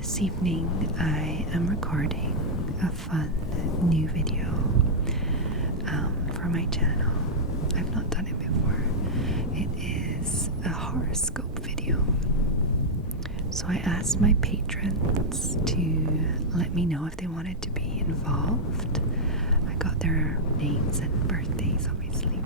This evening I am recording a fun new video for my channel. I've not done it before. It is a horoscope video. So I asked my patrons to let me know if they wanted to be involved. I got their names and birthdays, obviously.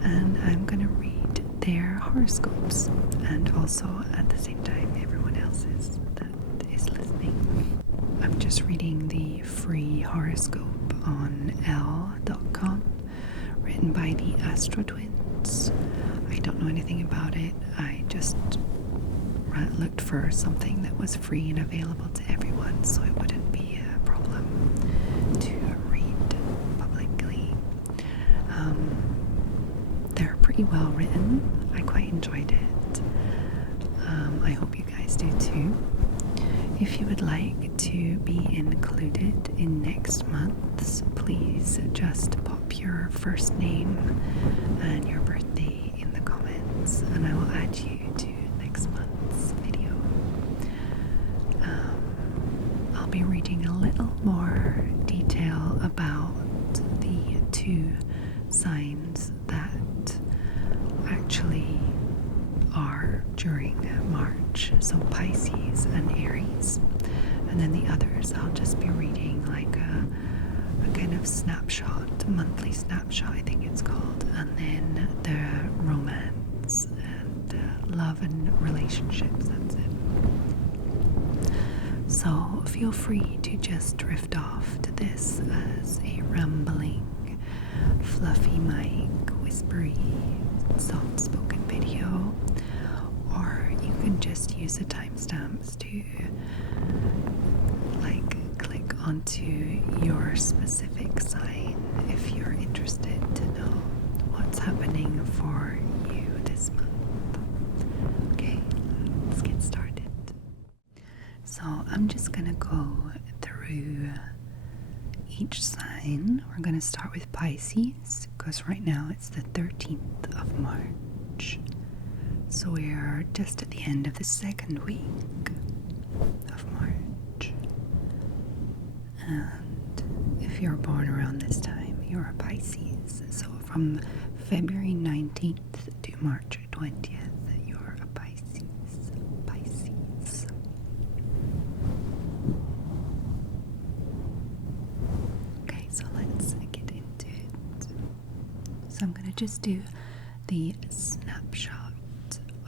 And I'm going to read their horoscopes, and also at the same time everyone else's that is listening. I'm just reading the free horoscope on l.com, written by the Astro Twins. I don't know anything about it. I just looked for something that was free and available to everyone, so it wouldn't be a problem to read publicly. They're pretty well written. I quite enjoyed it. I hope you guys do too. If you would like to be included in next month's, please just pop your first name and your birthday in the comments, and I will add you to next month's video. I'll be reading a little more detail about the two signs that actually are during March, so Pisces and Aries, and then the others I'll just be reading like a kind of snapshot, monthly snapshot I think it's called, and then the romance and love and relationships, that's it. So feel free to just drift off to this as a rambling, fluffy mic, whispery, soft-spoken video, or you can just use the timestamps to click onto your specific sign if you're interested to know what's happening for you this month. Okay, let's get started. So I'm just gonna go through each sign. We're going to start with Pisces because right now it's the 13th of March. So we are just at the end of the second week of March. And if you're born around this time, you're a Pisces. So from February 19th to March 20th, you're a Pisces. So let's get into it. So I'm going to just do the snapshot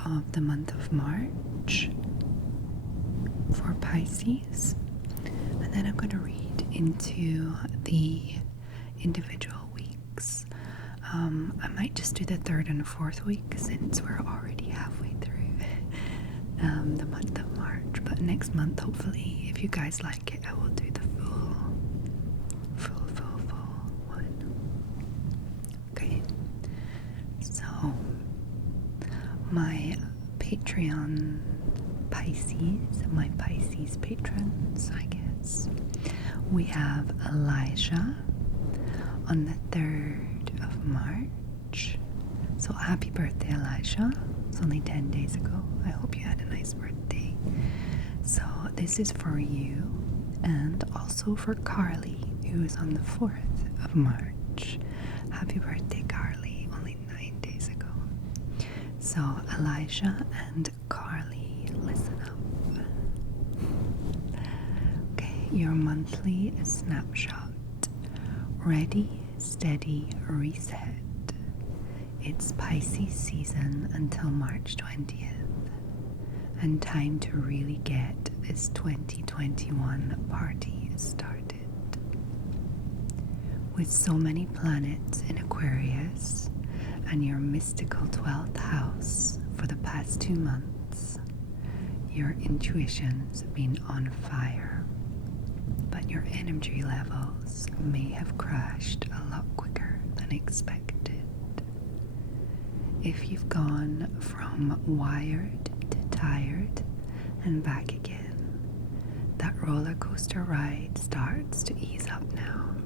of the month of March for Pisces, and then I'm going to read into the individual weeks. I might just do the third and fourth week since we're already halfway through the month of March, but next month, hopefully, if you guys like it, I will do the full one. Okay, so my Patreon Pisces, my Pisces patrons, I guess, we have Elysha on the 3rd of March. So happy birthday, Elysha. It's only 10 days ago. I hope you had a nice birthday. So this is for you, and also for Carly, who is on the 4th of March. Happy birthday, Carly, only 9 days ago. So Elysha and Carly, listen up. Okay, your monthly snapshot. Ready, steady, reset. It's Pisces season until March 20th, and time to really get this 2021 party started. With so many planets in Aquarius and your mystical 12th house for the past 2 months, your intuition's been on fire, but your energy levels may have crashed a lot quicker than expected. If you've gone from wired to tired and back again, that roller coaster ride starts to ease up now.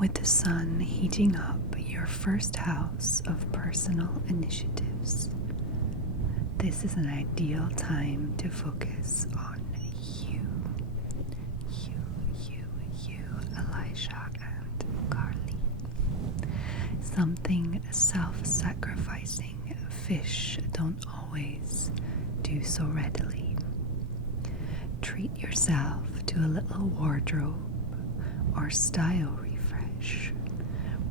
With the sun heating up your first house of personal initiatives, this is an ideal time to focus on you, Elysha and Carly. Something self-sacrificing fish don't always do so readily. Treat yourself to a little wardrobe or style refresh.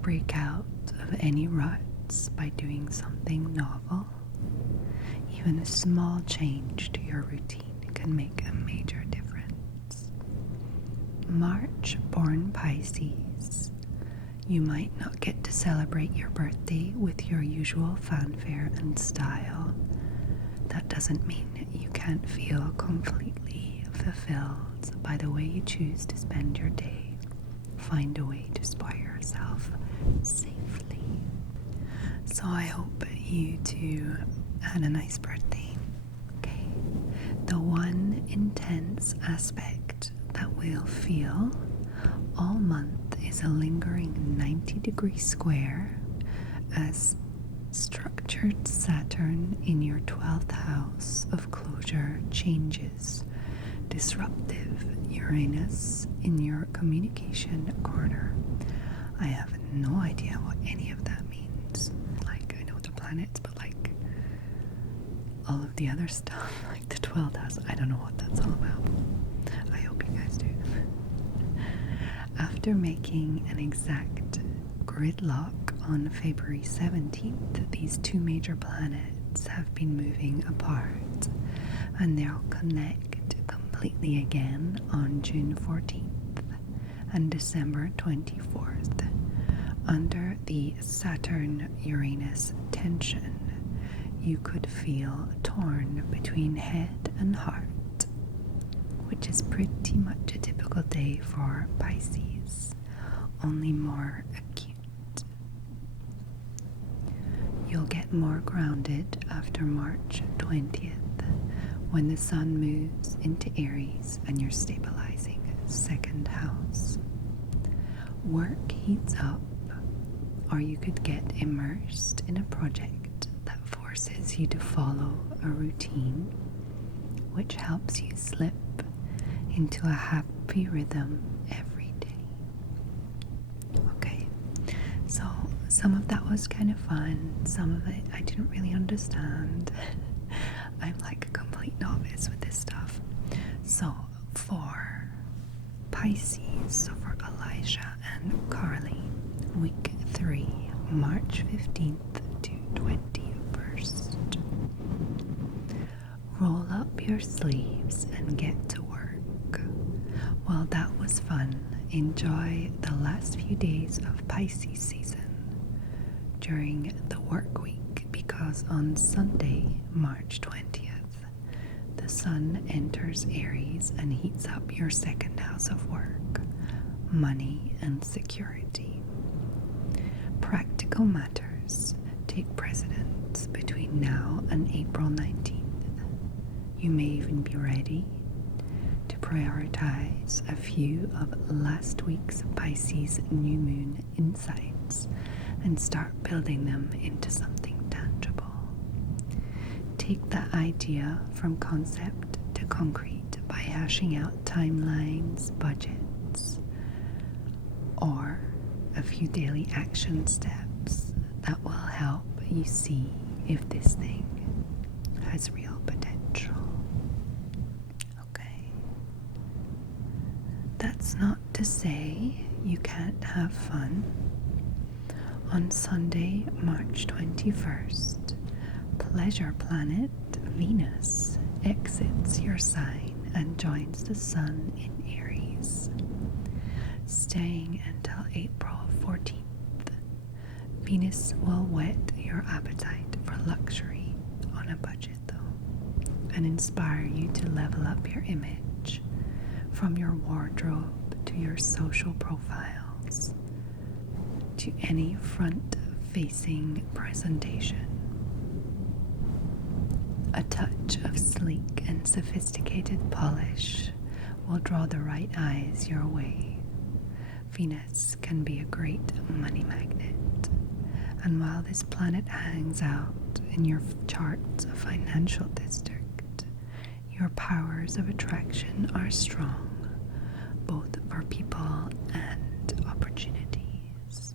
Break out of any ruts by doing something novel. Even a small change to your routine can make a major difference. March-born Pisces, you might not get to celebrate your birthday with your usual fanfare and style. That doesn't mean you can't feel completely fulfilled by the way you choose to spend your day. Find a way to spoil yourself safely. So I hope you two had a nice birthday. Okay. The one intense aspect that we'll feel all month is a lingering 90-degree square as structured Saturn in your 12th house of closure changes. Disruptive Uranus in your communication corner. I have no idea what any of that means. Like, I know the planets, but like all of the other stuff, like the 12th house, I don't know what that's all about. I hope you guys do. After making an exact gridlock on February 17th, these two major planets have been moving apart, and they'll connect completely again on June 14th and December 24th. Under the Saturn-Uranus tension, you could feel torn between head and heart, which is pretty much a typical day for Pisces, only more acute. You'll get more grounded after March 20th, when the sun moves into Aries and you're stabilizing second house. Work heats up, or you could get immersed in a project that forces you to follow a routine, which helps you slip into a happy rhythm every day. Okay, so some of that was kind of fun, some of it I didn't really understand. I'm like a complete novice with this stuff. So for Pisces, so for Elysha and Carly, week 3, March 15th to 21st. Roll up your sleeves and get to work. Well, that was fun. Enjoy the last few days of Pisces season during the work week, because on Sunday, March 20th, the sun enters Aries and heats up your second house of work, money and security. Practical matters take precedence between now and April 19th. You may even be ready to prioritize a few of last week's Pisces new moon insights and start building them into something tangible. Take that idea from concept to concrete by hashing out timelines, budgets, or a few daily action steps that will help you see if this thing has real potential. Okay. That's not to say you can't have fun. On Sunday, March 21st, pleasure planet Venus exits your sign and joins the sun in Aries, staying until April 14th. Venus will whet your appetite for luxury on a budget, though, and inspire you to level up your image, from your wardrobe to your social profiles to any front-facing presentation. A touch of sleek and sophisticated polish will draw the right eyes your way. Venus can be a great money magnet, and while this planet hangs out in your chart's financial district, your powers of attraction are strong, both for people and opportunities.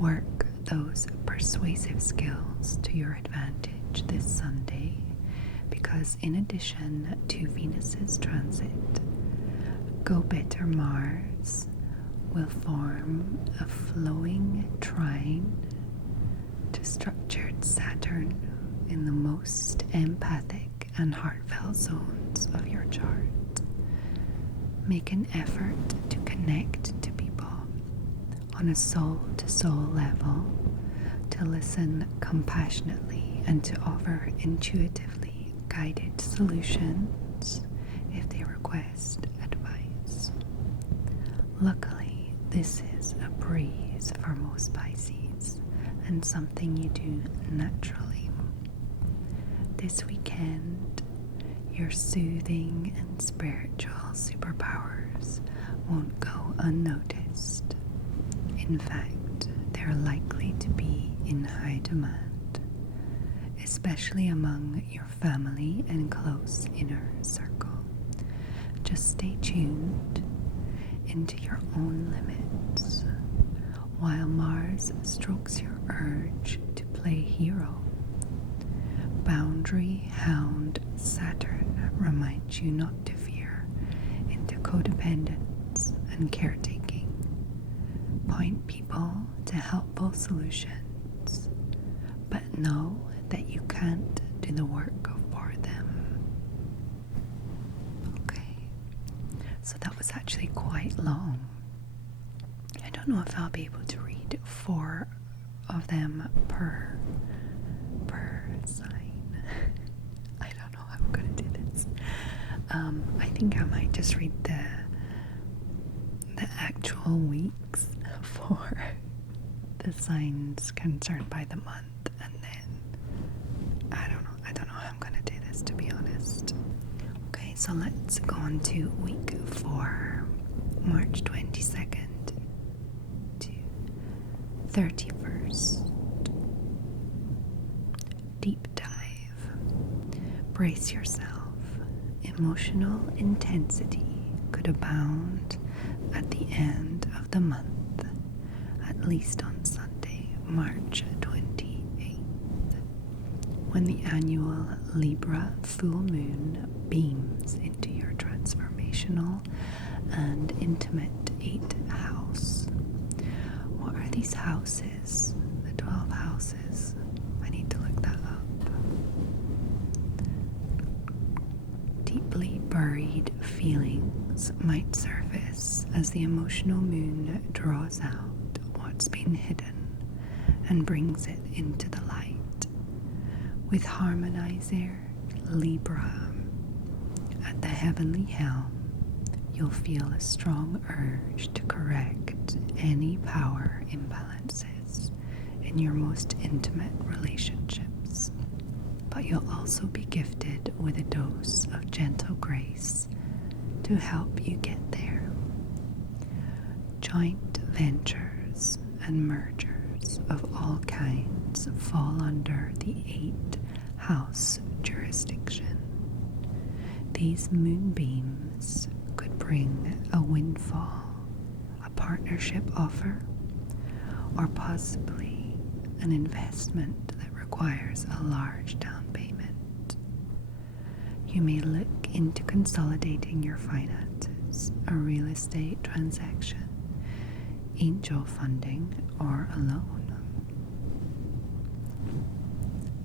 Work those persuasive skills to your advantage this Sunday, because in addition to Venus's transit, go-better Mars will form a flowing trine to structured Saturn in the most empathic and heartfelt zones of your chart. Make an effort to connect to people on a soul-to-soul level, to listen compassionately and to offer intuitively guided solutions if they request advice. Luckily, this is a breeze for most Pisces and something you do naturally. This weekend, your soothing and spiritual superpowers won't go unnoticed. In fact, they're likely to be in high demand, especially among your family and close inner circle. Just stay tuned into your own limits while Mars strokes your urge to play hero. Boundary hound Saturn reminds you not to veer into codependence and caretaking. Point people to helpful solutions, but know that you can't do the work for them. Okay, so that was actually quite long. I don't know if I'll be able to read 4 of them per sign. I don't know how I'm gonna do this. I think I might just read the actual weeks for the signs concerned by the month, and then I don't know how I'm gonna do this, to be honest. Okay, so let's go on to week 4, March 22nd to 31st. Deep dive. Brace yourself. Emotional intensity could abound at the end of the month, at least on Sunday, March 28th, when the annual Libra full moon beams into your transformational and intimate 8th house. What are these houses? The 12 houses? I need to look that up. Deeply buried feelings might surface as the emotional moon draws out what's been hidden and brings it into the light. With harmonizer Libra at the heavenly helm, you'll feel a strong urge to correct any power imbalances in your most intimate relationships. But you'll also be gifted with a dose of gentle grace to help you get there. Joint ventures and mergers of all kinds fall under the 8th house jurisdiction. These moonbeams could bring a windfall, a partnership offer, or possibly an investment that requires a large down payment. You may look into consolidating your finances, a real estate transaction, angel funding, or a loan.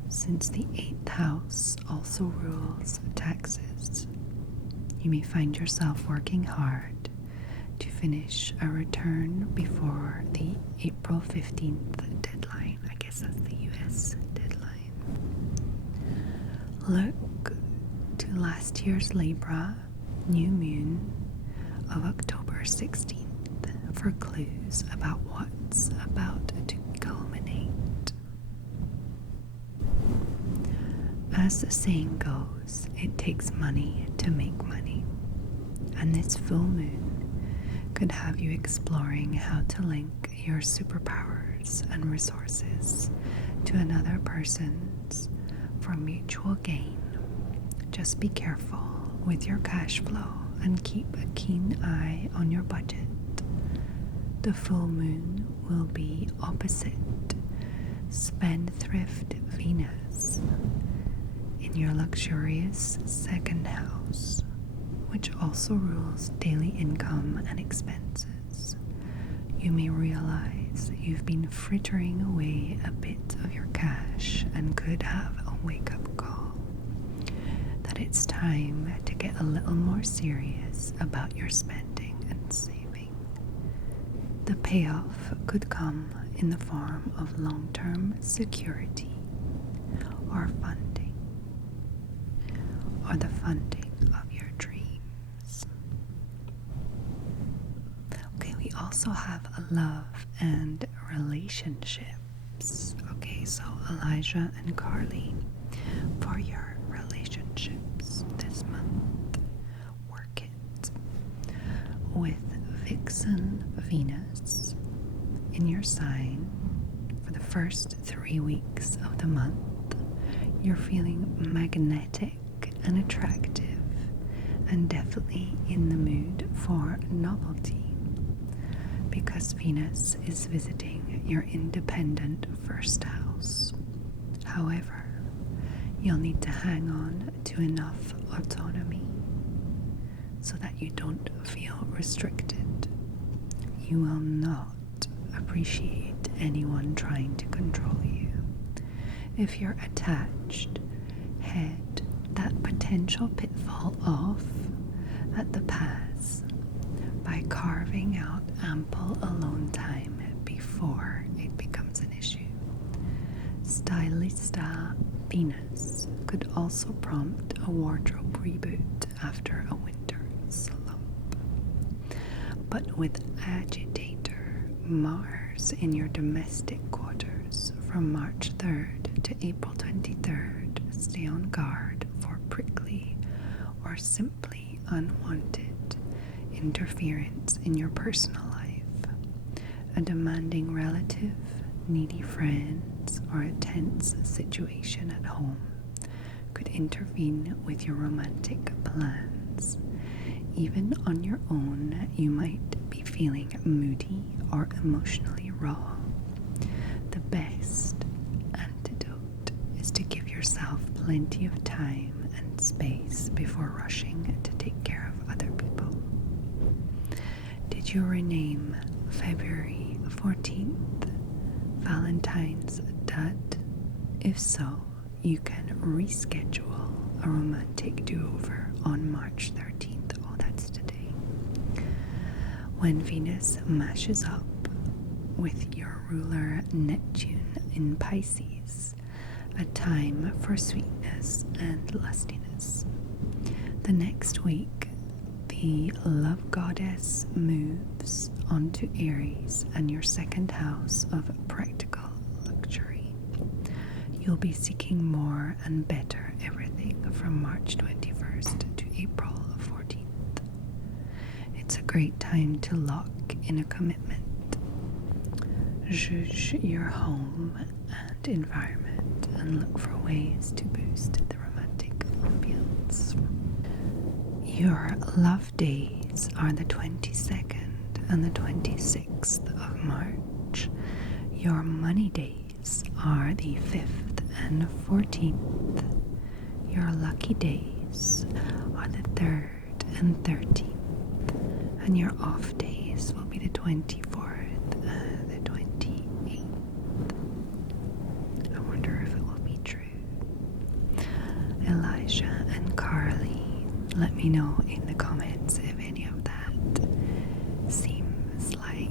Since the 8th house also rules taxes, you may find yourself working hard to finish a return before the April 15th deadline. I guess that's the US deadline. Look to last year's Libra new moon of October 16th for clues about what's about to culminate. As the saying goes, it takes money to make money, and this full moon could have you exploring how to link your superpowers and resources to another person's for mutual gain. Just be careful with your cash flow and keep a keen eye on your budget. The full moon will be opposite Spendthrift Venus in your luxurious second house, which also rules daily income and expenses. You may realize you've been frittering away a bit of your cash and could have a wake-up call that it's time to get a little more serious about your spending and saving. The payoff could come in the form of long-term security or funding, or the funding of your dreams. Okay, we also have love and relationships. Okay, so Elijah and Carly, for your relationships this month, work it with Vixen Venus in your sign. For the first 3 weeks of the month, you're feeling magnetic and attractive and definitely in the mood for novelty, because Venus is visiting your independent first house. However, you'll need to hang on to enough autonomy so that you don't feel restricted. You will not appreciate anyone trying to control you. If you're attached, head that potential pitfall off at the pass by carving out ample alone time before it becomes an issue. Stylista Venus could also prompt a wardrobe reboot after a winter slump. But with agitator Mars in your domestic quarters from March 3rd to April 23rd, stay on guard for prickly or simply unwanted interference in your personal life. A demanding relative, needy friends, or a tense situation at home could intervene with your romantic plans. Even on your own, you might be feeling moody or emotionally raw. The best antidote is to give yourself plenty of time and space before rushing to take care of other people. Did you rename February 14th Valentine's Dud? If so, you can reschedule a romantic do-over on March 13th. Oh, that's today. When Venus mashes up with your ruler Neptune in Pisces, a time for sweetness and lustiness. The next week, the love goddess moves onto Aries and your second house of practical luxury. You'll be seeking more and better everything from March 21st to April 14th. It's a great time to lock in a commitment. Judge your home and environment and look for ways to boost the romantic ambience. Your love days are the 22nd and the 26th of March. Your money days are the 5th and 14th. Your lucky days are the 3rd and 13th. And your off days will be the 24th and the 28th. I wonder if it will be true. Elijah and Carly, let me know in the comments if any of that seems like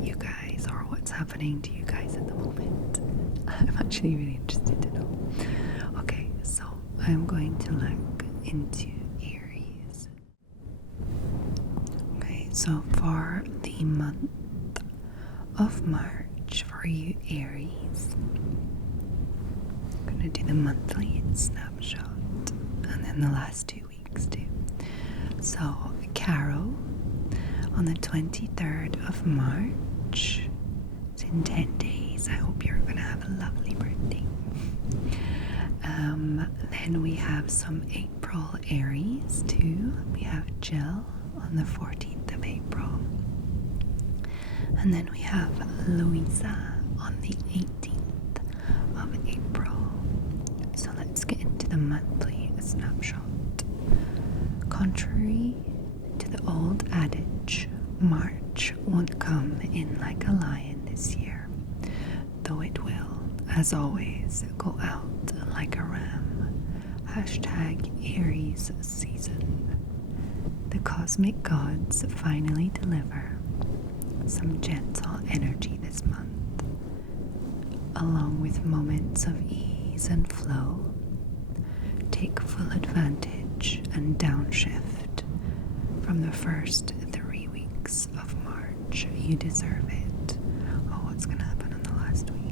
you guys, or what's happening to you guys at the moment. I'm actually really interested to know. Okay, so I'm going to look into Aries. Okay, so for the month of March for you Aries, I'm going to do the monthly snapshot and then the last 2 weeks too. So Caro on the 23rd of March, it's in 10 days. I hope you're going to have a lovely birthday. Then we have some April Aries too. We have Jill on the 14th of April. And then we have Luisa on the 18th of April. So let's get into the monthly snapshot. Contrary to the old adage, March won't come in like a lion this year, though it will, as always, go out like a ram. #Aries season. The cosmic gods finally deliver some gentle energy this month, along with moments of ease and flow. Take full advantage and downshift from the first 3 weeks of March. You deserve it. Oh, what's going to happen in the last week?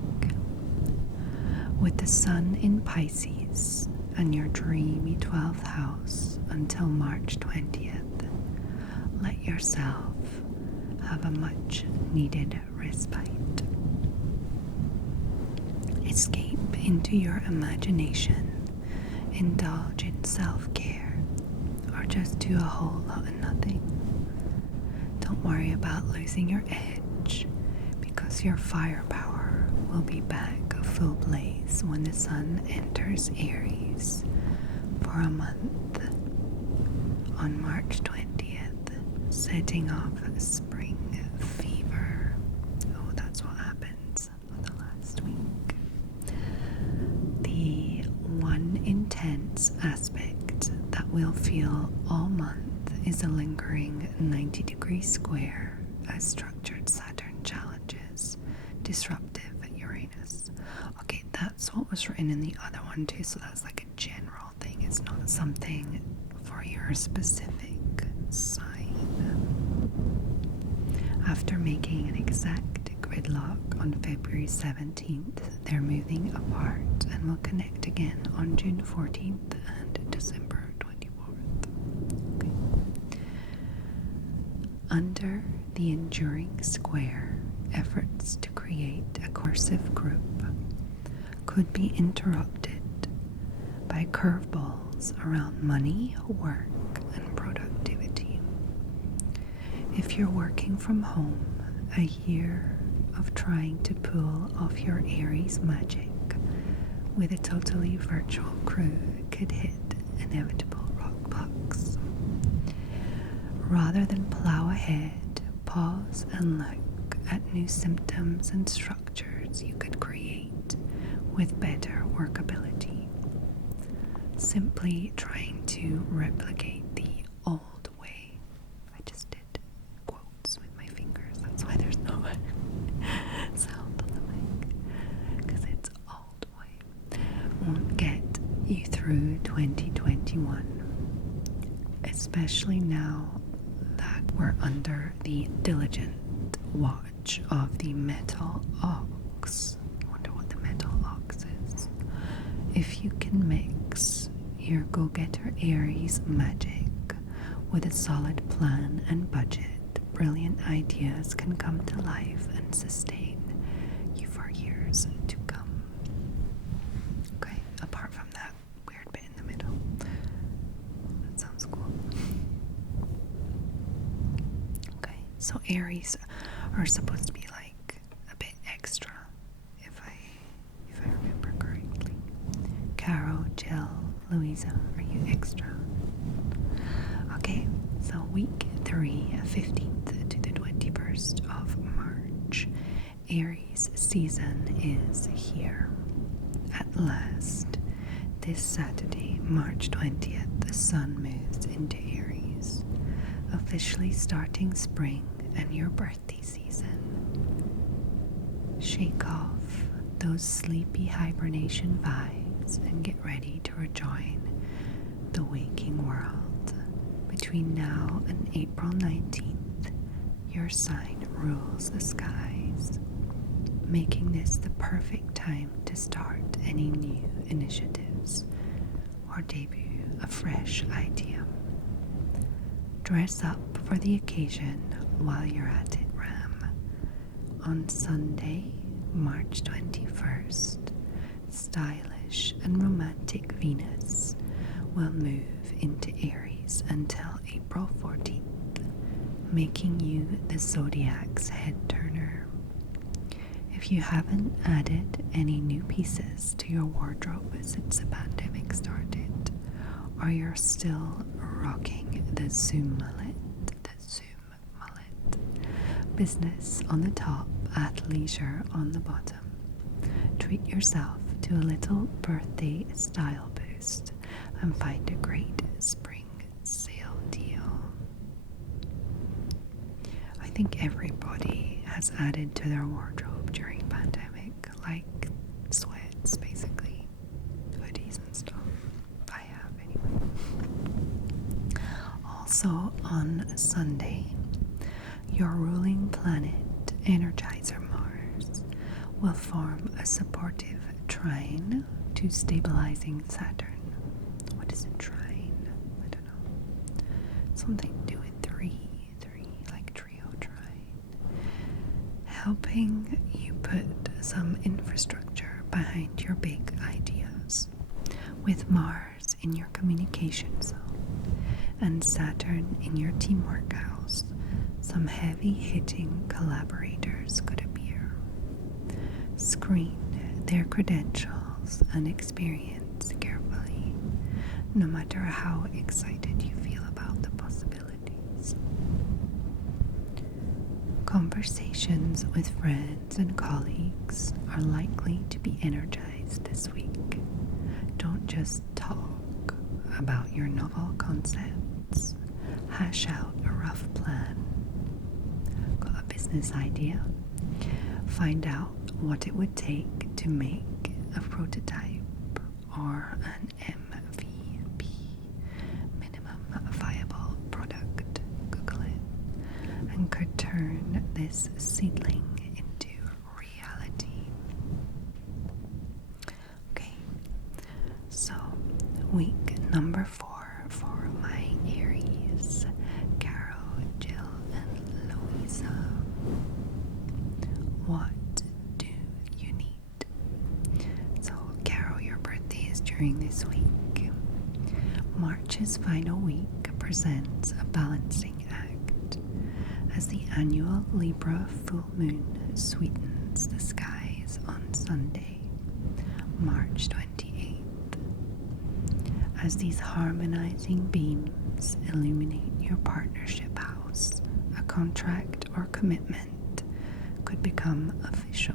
With the sun in Pisces and your dreamy 12th house until March 20th, let yourself have a much needed respite. Escape into your imagination, indulge in self-care, or just do a whole lot of nothing. Don't worry about losing your edge, because your firepower will be back full blaze when the sun enters Aries for a month on March 20th, setting off spring fever. Oh, that's what happens on the last week. The one intense aspect that we'll feel all month is a lingering 90-degree square as structured Saturn challenges disruptive Uranus. Okay, that's what was written in the other one too, so that's like a general thing. It's not something for your specific sign. After making an exact gridlock on February 17th, they're moving apart and will connect again on June 14th and December 24th. Okay. Under the enduring square, efforts to create a cohesive group could be interrupted by curveballs around money, work, and productivity. If you're working from home, a year of trying to pull off your Aries magic with a totally virtual crew could hit inevitable roadblocks. Rather than plow ahead, pause and look at new symptoms and structures you could create with better workability. Simply trying to replicate the old way. I just did quotes with my fingers, that's why there's no sound on the mic, because it's old way. Won't get you through 2021, especially now that we're under the diligent watch of the metal ox. I wonder what the metal ox is. If you can mix your go-getter Aries magic with a solid plan and budget, brilliant ideas can come to life and sustain you for years to come. Okay, apart from that weird bit in the middle. That sounds cool. Okay, so Aries are supposed to be like a bit extra, if I remember correctly. Caro, Jill, Luisa, are you extra? Okay, so week 3, 15th to the 21st of March, Aries season is here. At last, this Saturday, March 20th, the sun moves into Aries, officially starting spring and your birthday season. Shake off those sleepy hibernation vibes and get ready to rejoin the waking world. Between now and April 19th, your sign rules the skies, making this the perfect time to start any new initiatives or debut a fresh idea. Dress up for the occasion while you're at it, Ram. On Sunday, March 21st, stylish stylish and romantic Venus will move into Aries until April 14th, making you the zodiac's head turner. If you haven't added any new pieces to your wardrobe since the pandemic started, or you're still rocking the Zoom mullet, business on the top, athleisure on the bottom, treat yourself to a little birthday style boost and find a great spring sale deal. I think everybody has added to their wardrobe during pandemic, like sweats basically, hoodies and stuff. I have anyway. Also on Sunday, your ruling planet, Energizer Mars, will form a supportive trine to stabilizing Saturn. What is a trine? I don't know. Something to do with three, like trio trine. Helping you put some infrastructure behind your big ideas. With Mars in your communication zone and Saturn in your teamwork house, some heavy-hitting collaborators could appear. Screen their credentials and experience carefully, no matter how excited you feel about the possibilities. Conversations with friends and colleagues are likely to be energized this week. Don't just talk about your novel concepts. Hash out a rough plan. Got a business idea? Find out what it would take to make a prototype or an MVP, minimum viable product. Google it. And could turn this seedling into reality. Okay, so week number 4 for my Aries, Caro, Jill, and Luisa. What do you need? So, Caro, your birthday is during this week. March's final week presents a balancing act as the annual Libra full moon sweetens the skies on Sunday, March 28th. As these harmonizing beams illuminate your partnership house, a contract or commitment could become official.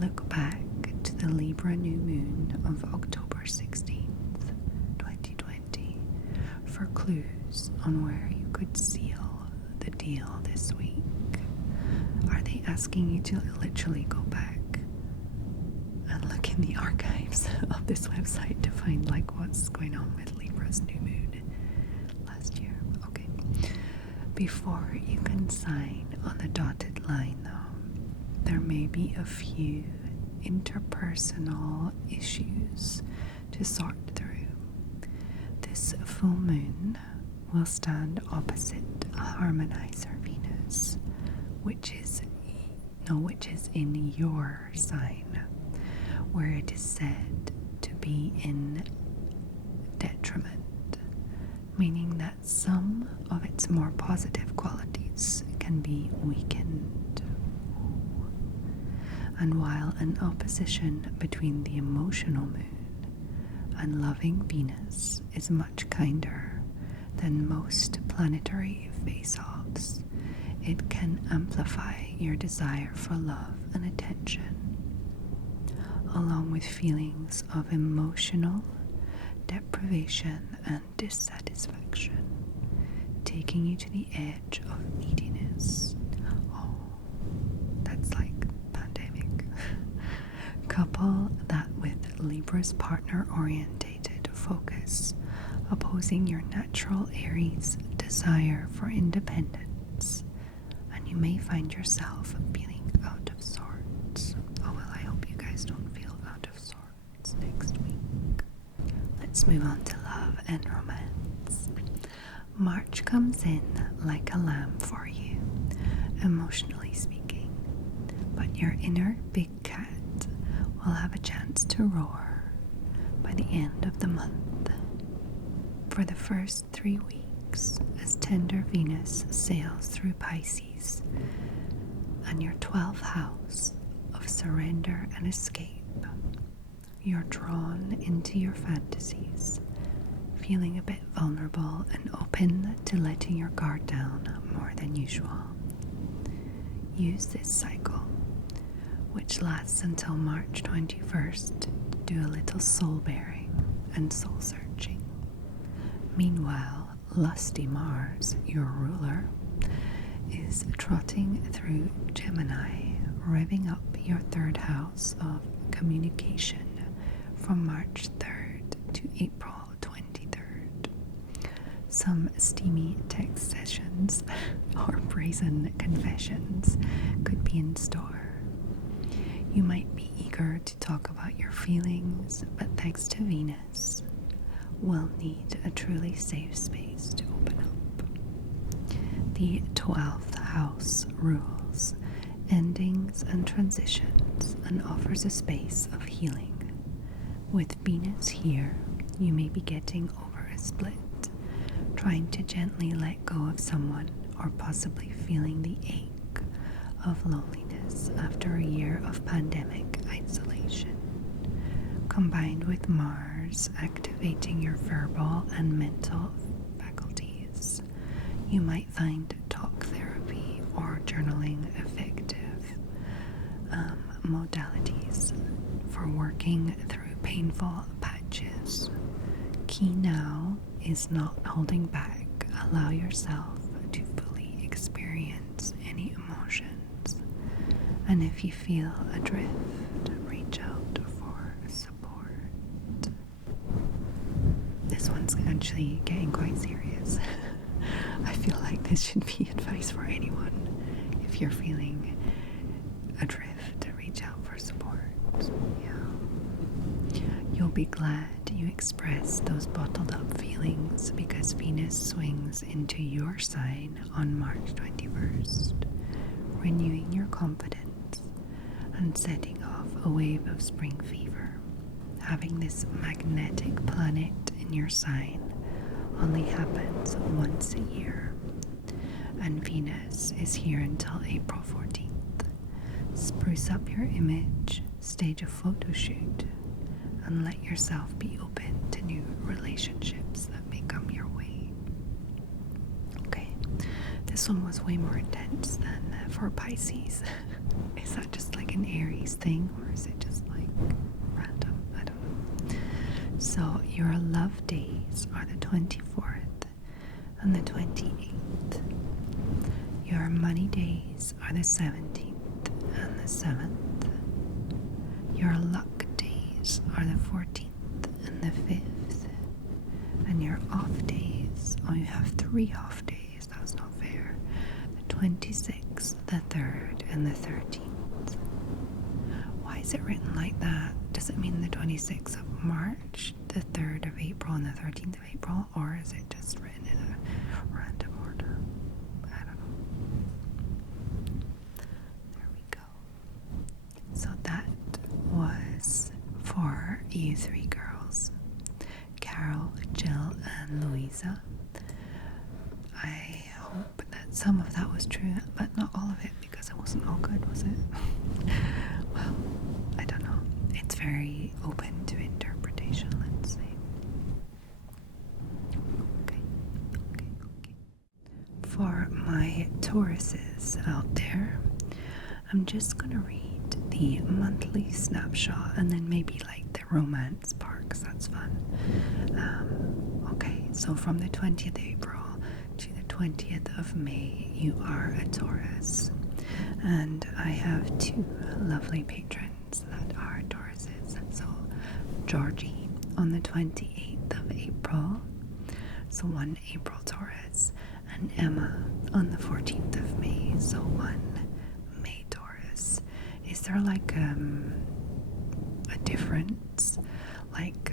Look back to the Libra new moon of October 16th, 2020 for clues on where you could seal the deal this week. Are they asking you to literally go back and look in the archives of this website to find like what's going on with Libra's new moon last year? Okay. Before you can sign on the dotted line though, there may be a few interpersonal issues to sort through. This full moon will stand opposite harmonizer Venus, which is in your sign, where it is said to be in detriment, meaning that some of its more positive qualities can be weakened. And while an opposition between the emotional moon and loving Venus is much kinder than most planetary face-offs, it can amplify your desire for love and attention, along with feelings of emotional deprivation and dissatisfaction, taking you to the edge of neediness. Oh, that's like pandemic. Couple that with Libra's partner-orientated focus, opposing your natural Aries desire for independence, and you may find yourself feeling out of sorts. Oh well, I hope you guys don't feel out of sorts next week. Let's move on to love and romance. March comes in like a lamb for you, emotionally speaking, but your inner big cat will have a chance to roar by the end of the month. For the first 3 weeks, as tender Venus sails through Pisces and your 12th house of surrender and escape, you're drawn into your fantasies, feeling a bit vulnerable and open to letting your guard down more than usual. Use this cycle, which lasts until March 21st, to do a little soul bearing and soul searching. Meanwhile, lusty Mars, your ruler, is trotting through Gemini, revving up your 3rd house of communication from March 3rd to April 23rd. Some steamy text sessions or brazen confessions could be in store. You might be eager to talk about your feelings, but thanks to Venus, will need a truly safe space to open up. The 12th house rules endings and transitions and offers a space of healing. With Venus here, you may be getting over a split, trying to gently let go of someone, or possibly feeling the ache of loneliness after a year of pandemic isolation. Combined with Mars activating your verbal and mental faculties, you might find talk therapy or journaling effective modalities for working through painful patches. Key now is not holding back. Allow yourself to fully experience any emotions. And if you feel adrift, reach out for support. This one's actually getting quite serious. I feel like this should be advice for anyone. If you're feeling adrift, reach out for support. Yeah. You'll be glad you expressed those bottled up feelings, because Venus swings into your sign on March 21st, renewing your confidence and setting off a wave of spring fever. Having this magnetic planet in your sign only happens once a year, and Venus is here until April 14th. Spruce up your image, stage a photo shoot, and let yourself be open to new relationships that may come your way. Okay, this one was way more intense than for Pisces. Is that just like an Aries thing, or is it just like random? I don't know. So your love days are the 24th and the 28th. Your money days are the 17th and the 7th. Your luck days are the 14th and the 5th. And your off days, oh, you have 3 off days, that's not fair. The 26th, the 3rd, and the 13th. Why is it written like that? Does it mean the 26th of March, the 3rd of April, and the 13th of April? Or is it just written in a random order? I don't know. There we go. So that was for you 3 girls, Caro, Jill, and Luisa. I hope that some of that was true, but not all of it, because it wasn't all good, was it? Well, I don't know. It's very open to interpretation, let's say. Okay. For my Tauruses out there, I'm just going to read the monthly snapshot and then maybe like the romance part, because that's fun. Okay, so from the 20th of April to the 20th of May, you are a Taurus. And I have 2 lovely patrons that are Tauruses. So Georgie on the 28th of April, so 1 April Taurus, and Emma on the 14th of May, so 1 May Taurus. Is there like a difference? Like,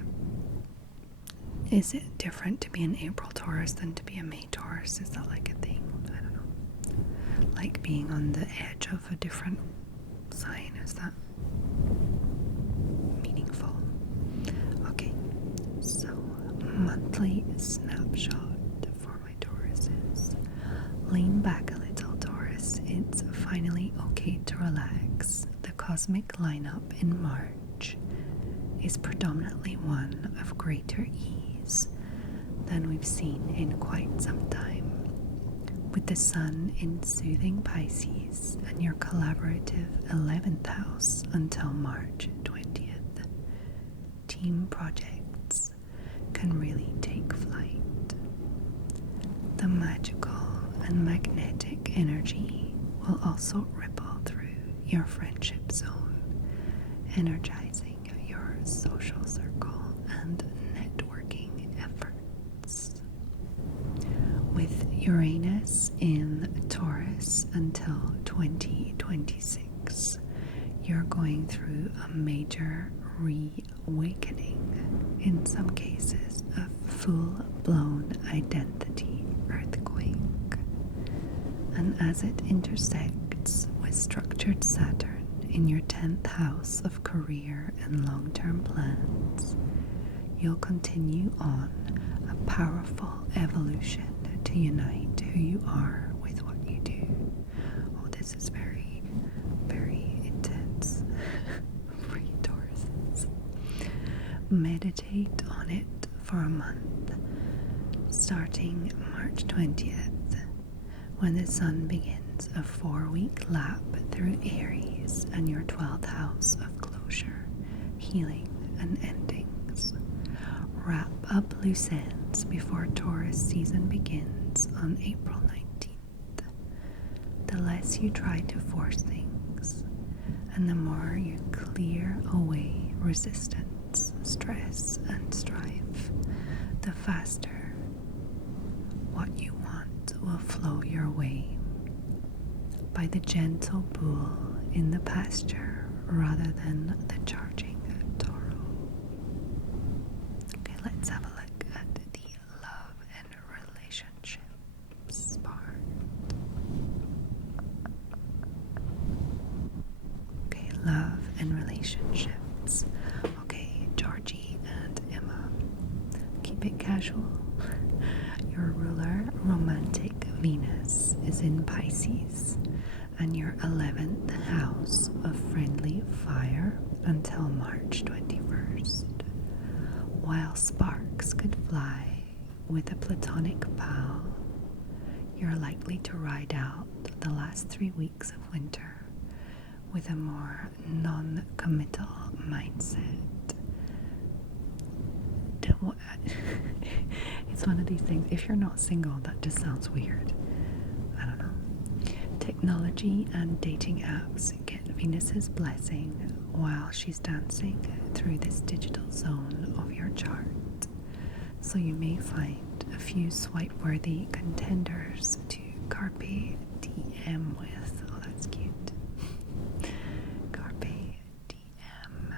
is it different to be an April Taurus than to be a May Taurus? Is that like a thing? I don't know. Like being on the edge of a different sign, is that meaningful? Okay, monthly snapshot for my Tauruses. Lean back a little, Taurus. It's finally okay to relax. The cosmic lineup in March is predominantly one of greater ease than we've seen in quite some time, with the Sun in soothing Pisces and your collaborative 11th house until March 20th. Team projects can really take flight. The magical and magnetic energy will also ripple through your friendship zone, energizing your social circle and networking efforts. With Uranus in Taurus until 2026, you're going through a major reawakening, in some cases a full-blown identity earthquake. And as it intersects with structured Saturn in your 10th house of career and long-term plans, you'll continue on a powerful evolution to unite who you are with what you do. Oh, this is very, very intense for you Tauruses. Meditate on it for a month, starting March 20th, when the Sun begins a 4-week lap through Aries and your 12th house of closure, healing, and endings. Wrap up loose ends before Taurus season begins on April 19th. The less you try to force things, and the more you clear away resistance, stress, and strife, the faster what you want will flow your way by the gentle bull in the pasture rather than the charging taureau. Okay, let's have a look at the love and relationships part. Okay, love and relationships. Okay, Georgie and Emma. Keep it casual. Your ruler, romantic Venus, is in Pisces, and your 11th house of friendly fire until March 21st. While sparks could fly with a platonic pal, you're likely to ride out the last 3 weeks of winter with a more non-committal mindset. It's one of these things, if you're not single, that just sounds weird. I don't know. Technology and dating apps get Venus's blessing while she's dancing through this digital zone of your chart. So you may find a few swipe-worthy contenders to carpe diem with. Oh, that's cute. Carpe diem.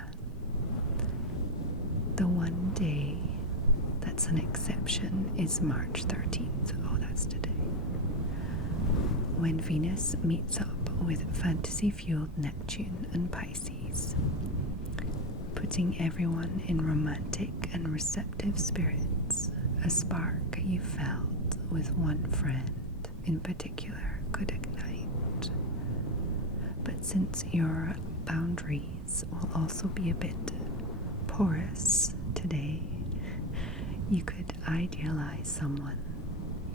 The one day that's an exception is March 13th. Oh, that's today. When Venus meets up with fantasy-fueled Neptune and Pisces, putting everyone in romantic and receptive spirits. A spark you felt with one friend in particular could ignite. But since your boundaries will also be a bit porous today, you could idealize someone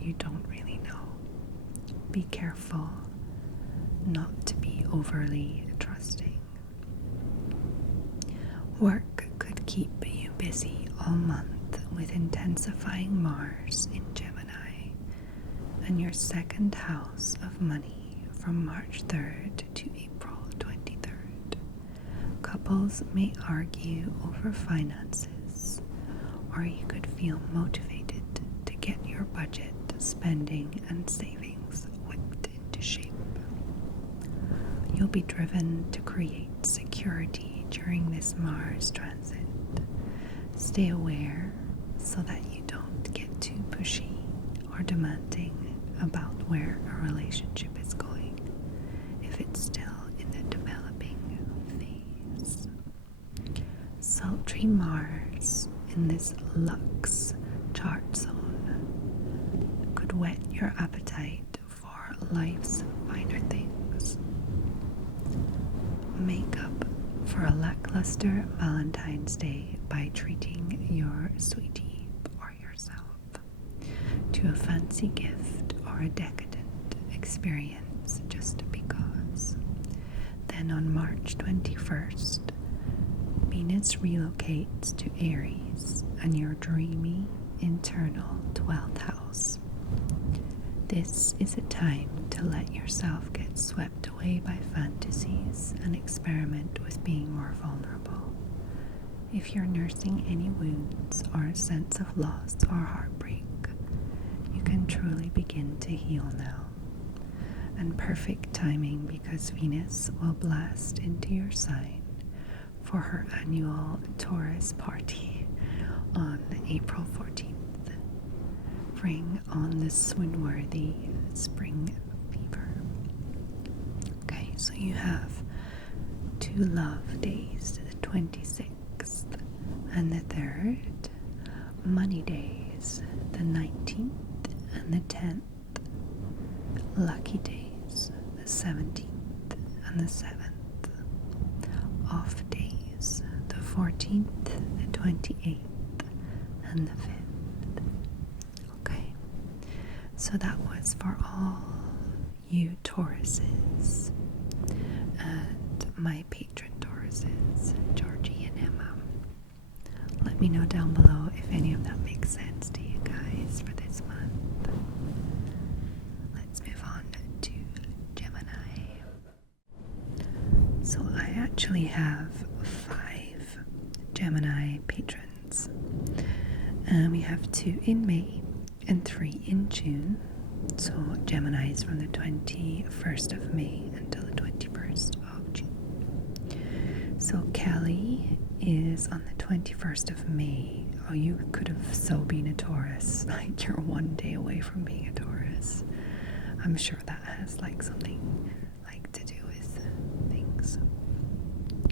you don't really know. Be careful not to be overly trusting. Work could keep you busy all month with intensifying Mars in Gemini and your 2nd house of money from March 3rd to April 23rd. Couples may argue over finances, or you could feel motivated to get your budget, spending, and savings whipped into shape. You'll be driven to create security during this Mars transit. Stay aware so that you don't get too pushy or demanding about where a relationship is going if it's still in the developing phase. Sultry Mars in this Lux whet your appetite for life's finer things. Make up for a lackluster Valentine's Day by treating your sweetie or yourself to a fancy gift or a decadent experience just because. Then on March 21st, Venus relocates to Aries and your dreamy internal 12th house. This is a time to let yourself get swept away by fantasies and experiment with being more vulnerable. If you're nursing any wounds or a sense of loss or heartbreak, you can truly begin to heal now. And perfect timing because Venus will blast into your sign for her annual Taurus party on April 14th. Bring on the swoon-worthy spring fever. Okay, so you have 2 love days, the 26th and the 3rd, money days, the 19th and the 10th, lucky days, the 17th and the 7th, off days, the 14th, the 28th and the 5th. So that was for all you Tauruses and my patron Tauruses, Georgie and Emma. Let me know down below if any of that makes sense to you guys for this month. Let's move on to Gemini. So I actually have 5 Gemini patrons. We have 2 in May and 3 in June. So Gemini is from the 21st of May until the 21st of June. So Kelli is on the 21st of May. Oh, you could have so been a Taurus. Like, you're 1 day away from being a Taurus. I'm sure that has like something like to do with things.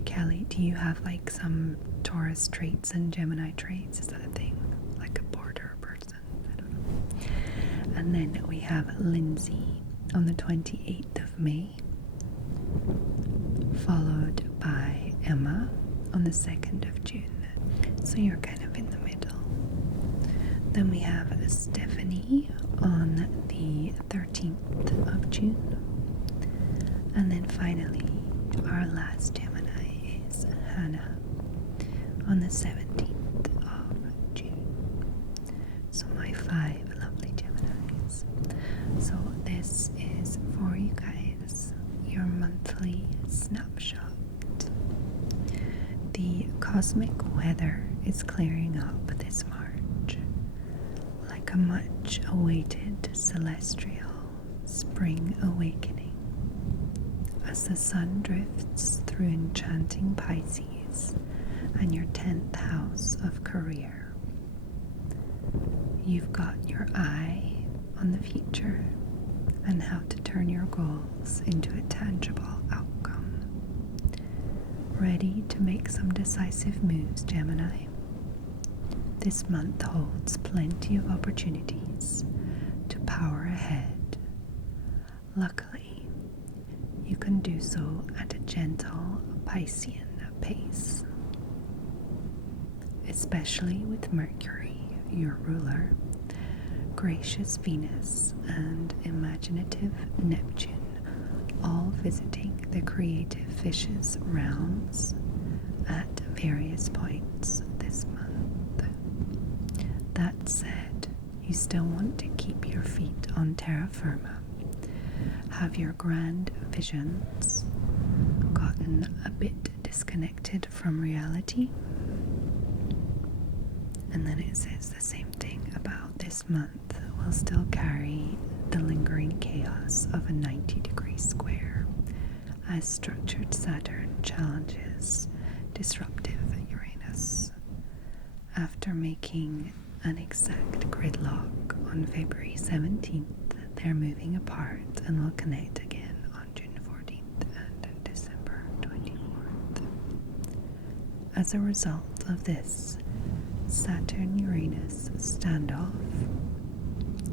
Kelli, do you have like some Taurus traits and Gemini traits? Is that a thing? Like a border person? I don't know. And then we have Lindsay on the 28th of May, followed by Emma on the 2nd of June. So you're kind of in the middle. Then we have Stephanie on the 13th of June. And then finally, our last Gemini is Hannah on the 17th of June. So my 5 lovely Geminis. So this is for you guys, your monthly snapshot. The cosmic weather is clearing up this March, like a much awaited celestial spring awakening, as the sun drifts through enchanting Pisces and your 10th house of career. You've got your eye on the future and how to turn your goals into a tangible outcome. Ready to make some decisive moves, Gemini? This month holds plenty of opportunities to power ahead. Luckily, you can do so at a gentle Piscean pace, especially with Mercury, your ruler, gracious Venus, and imaginative Neptune all visiting the creative fish's realms at various points this month. That said, you still want to keep your feet on terra firma. Have your grand visions gotten a bit disconnected from reality? And then it says the same thing about this month will still carry the lingering chaos of a 90-degree square as structured Saturn challenges disruptive Uranus. After making an exact gridlock on February 17th, they're moving apart and will connect again on June 14th and December 24th. As a result of this Saturn-Uranus standoff,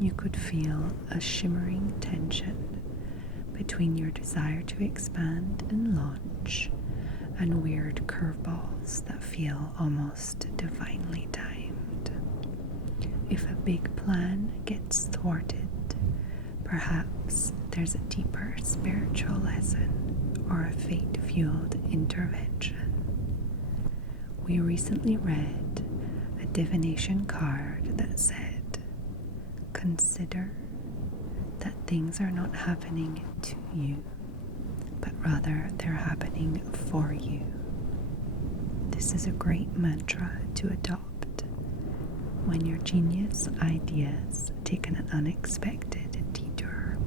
you could feel a shimmering tension between your desire to expand and launch and weird curveballs that feel almost divinely timed. If a big plan gets thwarted, perhaps there's a deeper spiritual lesson or a fate-fueled intervention. We recently read a divination card that said, "Consider that things are not happening to you, but rather they're happening for you." This is a great mantra to adopt when your genius ideas take an unexpected detour,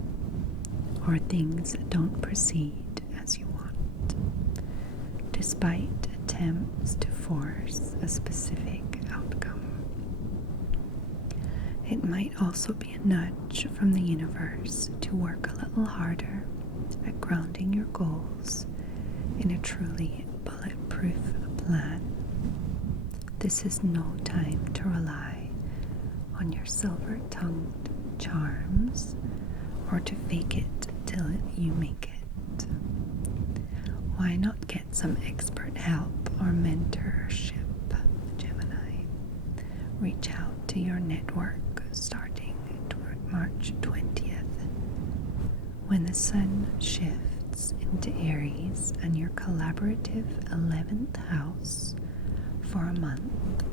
or things don't proceed as you want, despite attempts to force a specific outcome. It might also be a nudge from the universe to work a little harder at grounding your goals in a truly bulletproof plan. This is no time to rely on your silver-tongued charms or to fake it till you make it. Why not get some expert help or mentorship, Gemini? Reach out to your network starting toward March 20th, when the sun shifts into Aries and your collaborative 11th house for a month.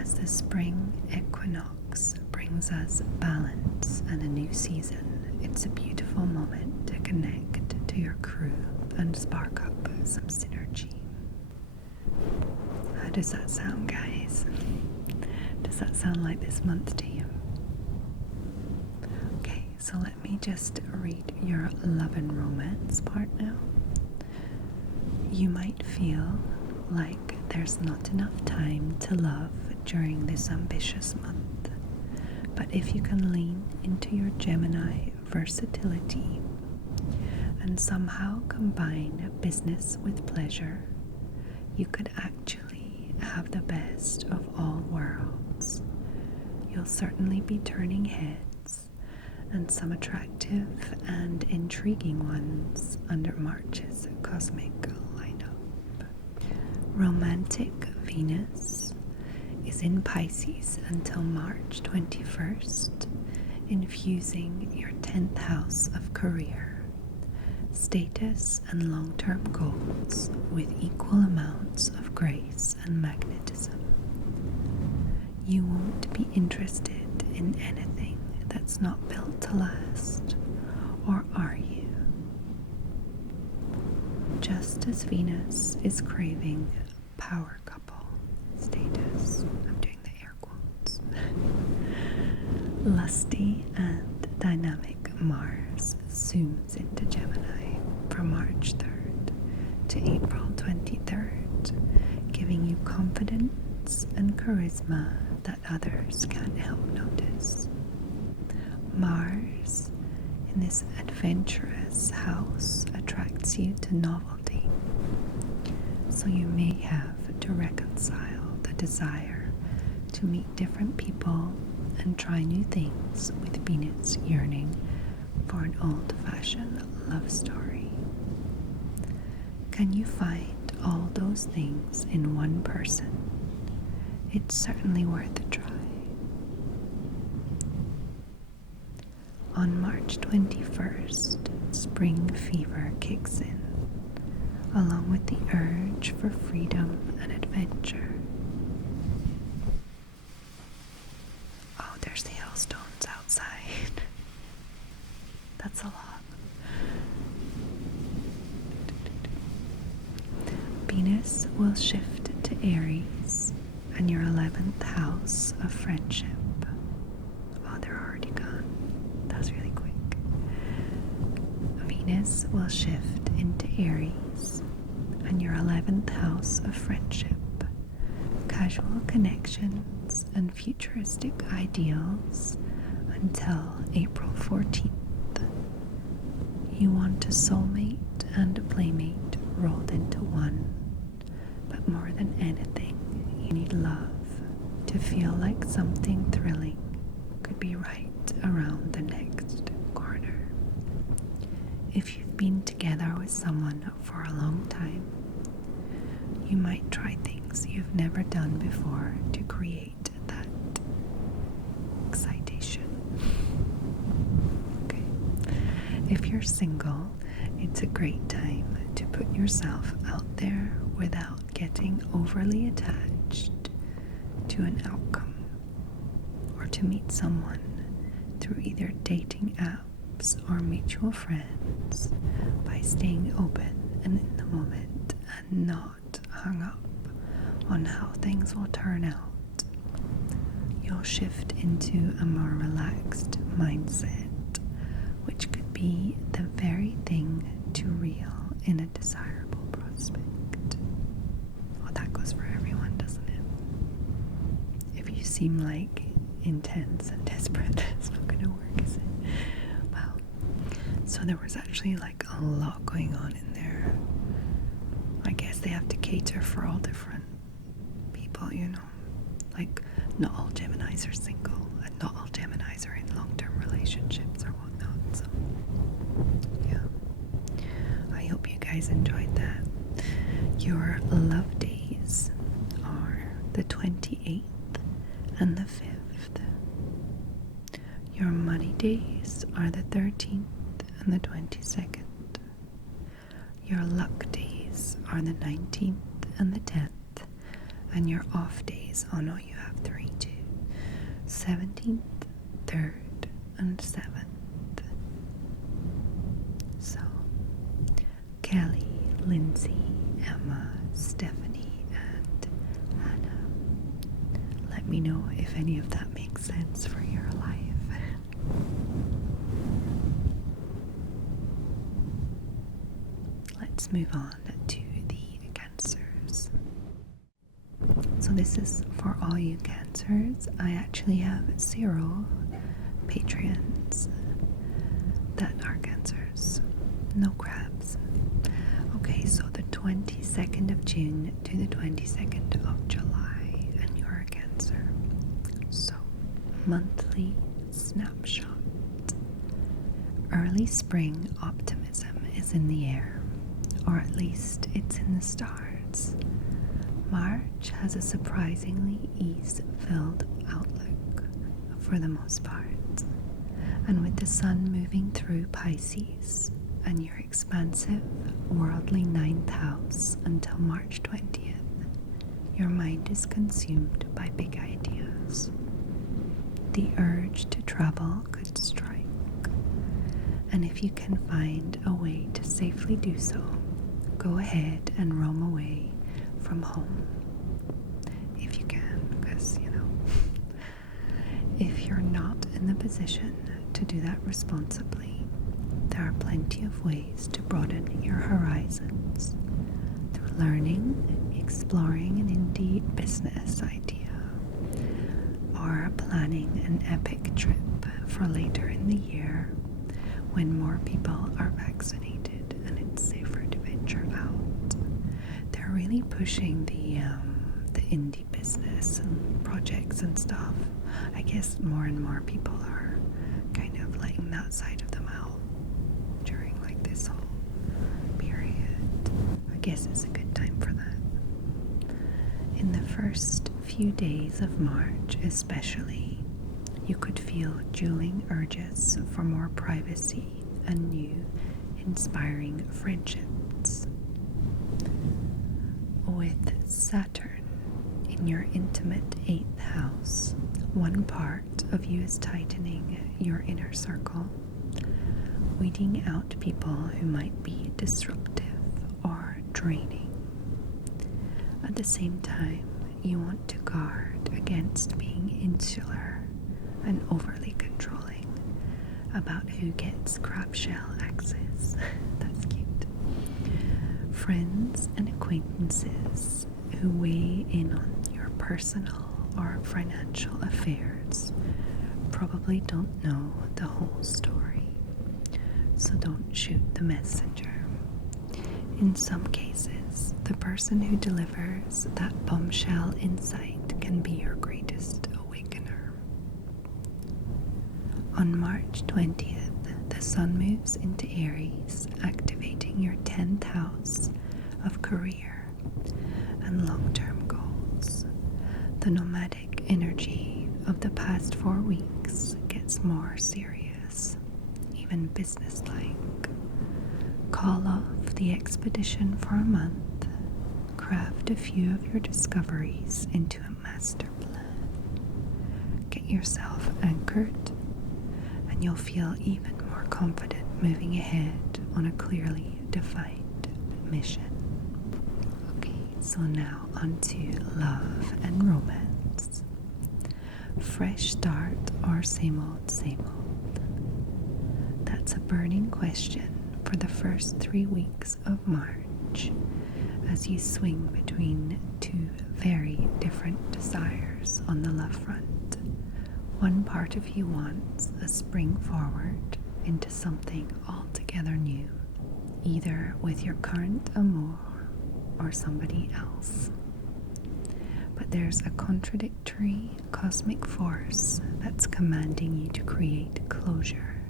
As the spring equinox brings us balance and a new season, it's a beautiful moment to connect to your crew and spark up some synergy. How does that sound, guys? Does that sound like this month to you? Okay, so let me just read your love and romance part now. You might feel like there's not enough time to love during this ambitious month, but if you can lean into your Gemini versatility and somehow combine business with pleasure, you could actually have the best of all worlds. You'll certainly be turning heads, and some attractive and intriguing ones under March's cosmic lineup. Romantic Venus is in Pisces until March 21st, infusing your 10th house of career, status, and long-term goals with equal amounts of grace and magnetism. You won't be interested in anything that's not built to last, or are you? Just as Venus is craving power couple status, I'm doing the air quotes, lusty and dynamic Mars zooms into Gemini from March 3rd to April 23rd, giving you confidence and charisma that others can't help notice. Mars in this adventurous house attracts you to novelty, so you may have to reconcile the desire to meet different people and try new things with Venus yearning for an old-fashioned love story. Can you find all those things in one person? It's certainly worth a try. On March 21st, spring fever kicks in, along with the urge for freedom and adventure. Oh, there's the hailstones outside. That's a lot. Venus will shift to Aries and your 11th house of friendship. Oh, they're already gone. That was really quick. Venus will shift into Aries and your 11th house of friendship. Casual connections and futuristic ideals until April 14th. You want a soulmate and a playmate rolled into one, but more than anything, you need love to feel like something thrilling could be right if you've been together with someone for a long time, you might try things you've never done before to create that excitation. Okay. If you're single, it's a great time to put yourself out there without getting overly attached to an outcome, or to meet someone through either dating apps or mutual friends by staying open and in the moment and not hung up on how things will turn out. You'll shift into a more relaxed mindset, which could be the very thing to reel in a desirable prospect. Well, that goes for everyone, doesn't it? If you seem like intense and desperate, it's not going to work, is it? Wow. So there was actually like a lot going on in there. I guess they have to cater for all different people, you know. Like, not all Geminis are single, and not all Geminis are in long-term relationships or whatnot. So, yeah. I hope you guys enjoyed that. Your love days are the 28th and the 5th. Your money days are the 13th and the 22nd. Your luck days are the 19th and the 10th. And your off days, oh no, you have 3 too. 17th, 3rd, and 7th. So, Kelli, Lindsay, Emma, Stephanie, and Anna. Let me know if any of that makes sense for your life. Let's move on to the Cancers. So this is for all you Cancers. I actually have 0 Patreons that are Cancers. No crabs. Okay, so the 22nd of June to the 22nd of July, and you're a Cancer. So, monthly snapshot. Early spring optimism is in the air, or at least it's in the stars. March has a surprisingly ease-filled outlook for the most part, and with the sun moving through Pisces and your expansive, worldly 9th house until March 20th, your mind is consumed by big ideas. The urge to travel could strike, and if you can find a way to safely do so, go ahead and roam away from home. If you can, because, you know, if you're not in the position to do that responsibly, there are plenty of ways to broaden your horizons through learning, exploring an indie business idea, or planning an epic trip for later in the year when more people are vaccinated and it's safer to venture out. They're really pushing the indie business and projects and stuff. I guess more and more people are kind of letting that side of them out during like this whole period. I guess it's a good time for that. In the first few days of March especially, you could feel dueling urges for more privacy and new, inspiring friendships. With Saturn in your intimate 8th house, one part of you is tightening your inner circle, weeding out people who might be disruptive or draining. At the same time, you want to guard against being insular and overly controlling about who gets crab shell access. That's cute. Friends and acquaintances who weigh in on your personal or financial affairs probably don't know the whole story, so don't shoot the messenger. In some cases, the person who delivers that bombshell insight can be your greatest awakener. On March 20th, the sun moves into Aries, activating your 10th house of career and long-term goals. The nomadic energy of the past 4 weeks gets more serious, even businesslike. Call off the expedition for a month. Craft a few of your discoveries into a master plan. Get yourself anchored, and you'll feel even more confident moving ahead on a clearly defined mission. Okay, so now onto love and romance. Fresh start or same old, same old? That's a burning question for the first 3 weeks of March as you swing between two very different desires on the love front. One part of you wants a spring forward into something altogether new, either with your current amour or somebody else. But there's a contradictory cosmic force that's commanding you to create closure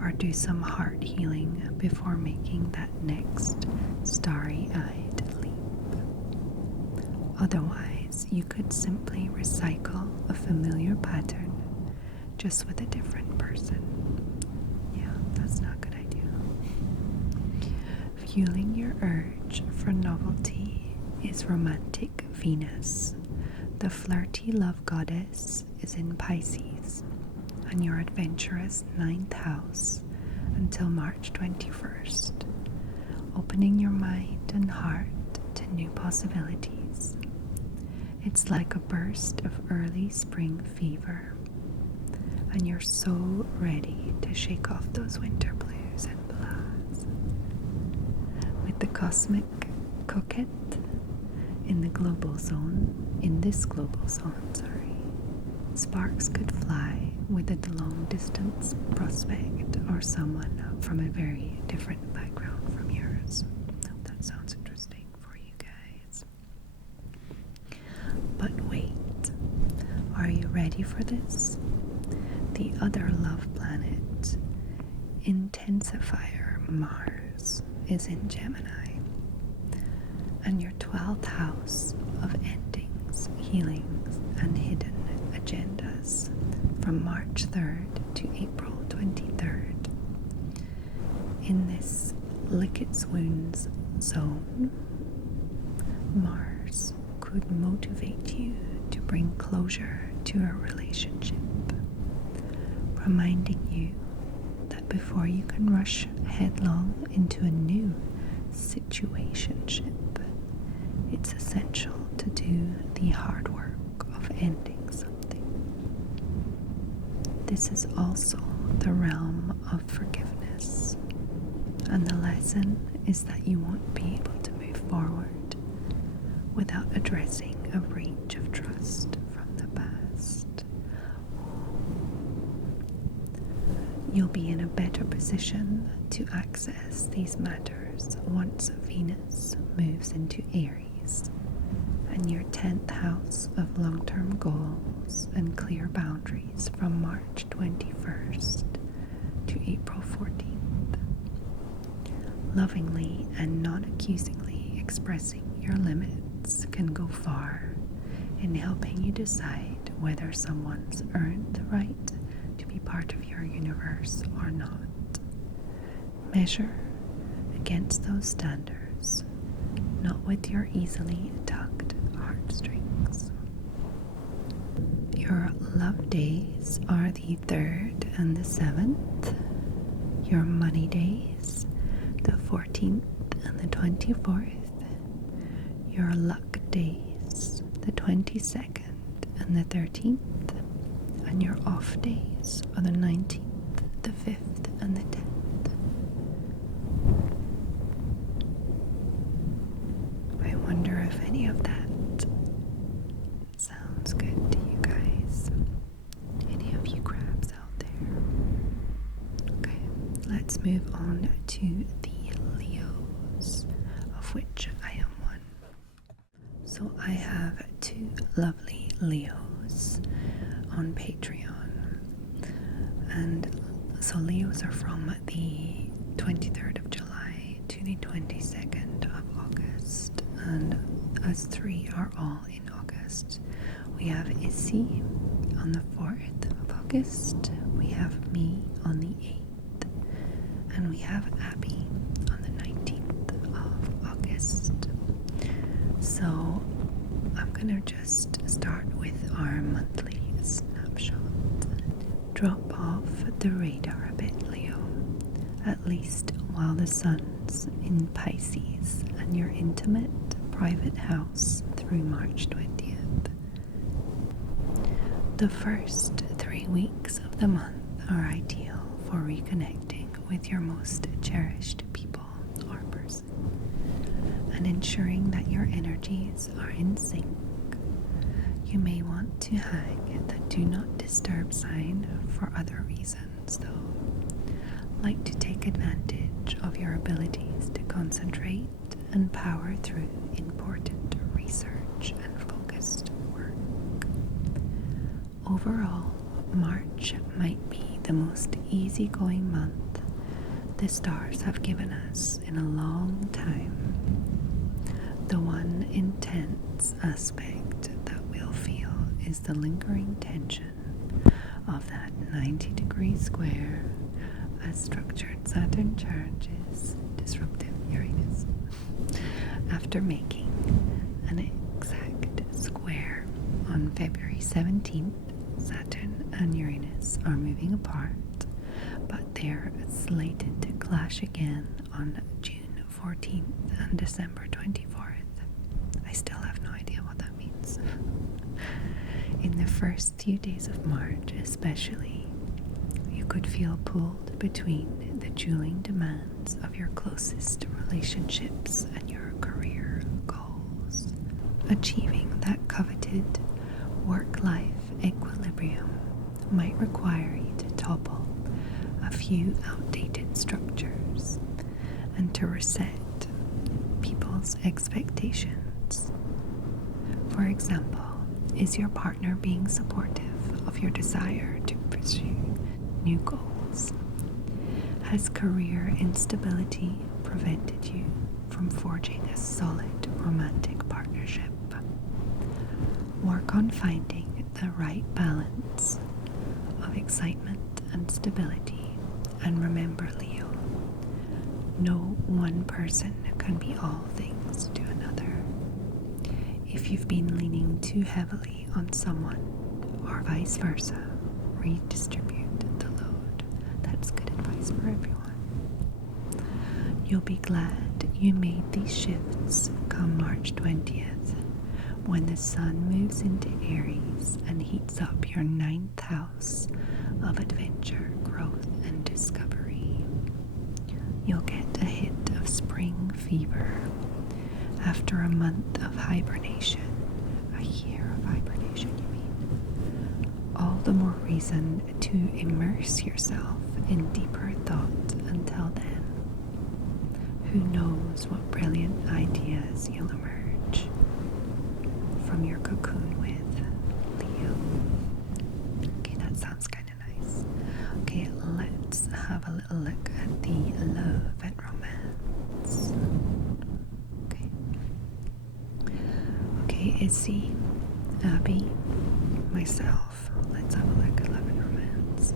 or do some heart healing before making that next starry-eyed leap. Otherwise, you could simply recycle a familiar pattern just with a different person. Yeah, that's not a good idea. Fueling your urge for novelty is romantic Venus. The flirty love goddess is in Pisces, and your adventurous 9th house until March 21st, opening your mind and heart to new possibilities. It's like a burst of early spring fever, and you're so ready to shake off those winter blues and blahs. With the cosmic coquette in this global zone, sparks could fly with a long-distance prospect or someone from a very different background from yours. Hope that sounds interesting for you guys. But wait, are you ready for this? The other love planet, intensifier Mars, is in Gemini, and your 12th house of endings, healings, and hidden agendas from March 3rd to April 23rd. In this lick its wounds zone, Mars could motivate you to bring closure to a relationship, reminding you that before you can rush headlong into a new situationship, it's essential to do the hard work of ending something. This is also the realm of forgiveness, and the lesson is that you won't be able to move forward without addressing a breach of trust from the past. You'll be in a better position to access these matters once Venus moves into Aries, and your 10th house of long-term goals and clear boundaries from March 21st to April 14th. Lovingly and non-accusingly expressing your limits can go far in helping you decide whether someone's earned the right to be part of your universe or not. Measure against those standards, not with your easily tugged heartstrings. Your love days are the 3rd and the 7th. Your money days, the 14th and the 24th. Your luck days, the 22nd and the 13th. And your off days are the 19th, the 5th, and the 10th. I wonder if any of that sounds good to you guys. Any of you crabs out there? Okay, let's move on to the Leos, of which I am one. So I have 2 lovely Leos on Patreon, and So Leos are from the 23rd of July to the 22nd of August, and us three are all in August. We have Issy on the 4th of August, we have me on the 8th, and we have Abbey on the 19th of August. So I'm gonna just start with our monthly snapshot. Drop off the radar a bit, Leo, at least while the sun's in Pisces and your intimate private house through March 20th. The first 3 weeks of the month are ideal for reconnecting with your most cherished people or person and ensuring that your energies are in sync. You may want to hang the do not disturb sign for other reasons though, like to take advantage of your abilities to concentrate and power through important research and focused work. Overall, March might be the most easygoing month the stars have given us in a long time. The one intense aspect that we'll feel is the lingering tension of that 90-degree square as structured Saturn charges disruptive Uranus. After making an exact square on February 17th, Saturn and Uranus are moving apart, but they're slated to clash again on June 14th and December 24th. I still have no idea what that means. In the first few days of March especially, you could feel pulled between the dueling demands of your closest relationships and your career goals. Achieving that coveted work-life equilibrium might require you to topple a few outdated structures and to reset people's expectations. For example, is your partner being supportive of your desire to pursue new goals? Has career instability prevented you from forging a solid romantic partnership? Work on finding the right balance of excitement and stability, and remember, Leo, no one person can be all things to another. If you've been leaning too heavily on someone, or vice versa, redistribute the load. That's good advice for everyone. You'll be glad you made these shifts come March 20th, when the sun moves into Aries and heats up your 9th house of adventure, growth, and discovery. You'll get a hit of spring fever after a month of hibernation. A year of hibernation, you mean? All the more reason to immerse yourself in deeper thought until then. Who knows what brilliant ideas you'll emerge from your cocoon with, Leo. Okay, that sounds kind of nice. Okay, let's have a little look at the love and romance. Okay, Issy, Abbey, myself. Let's have a look at love and romance.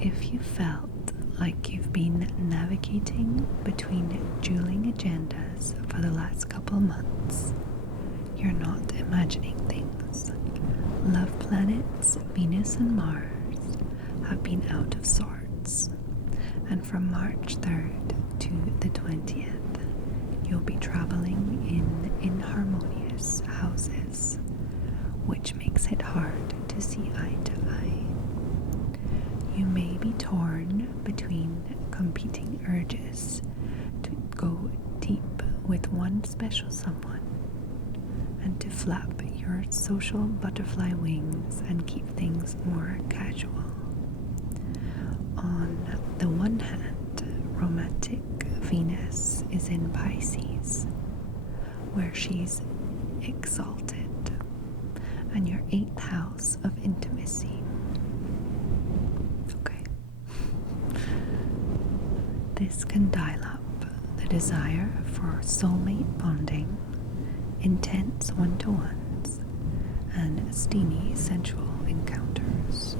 If you felt like you've been navigating between dueling agendas for the last couple months, you're not imagining things. Love planets Venus and Mars have been out of sorts, and from March 3rd to the 20th, you'll be traveling in inharmonious houses, which makes it hard to see eye to eye. You may be torn between competing urges to go deep with one special someone and to flap your social butterfly wings and keep things more casual. On the one hand, romantic Venus is in Pisces, where she's exalted, and your 8th house of intimacy. This can dial up the desire for soulmate bonding, intense one-to-ones, and steamy sensual encounters.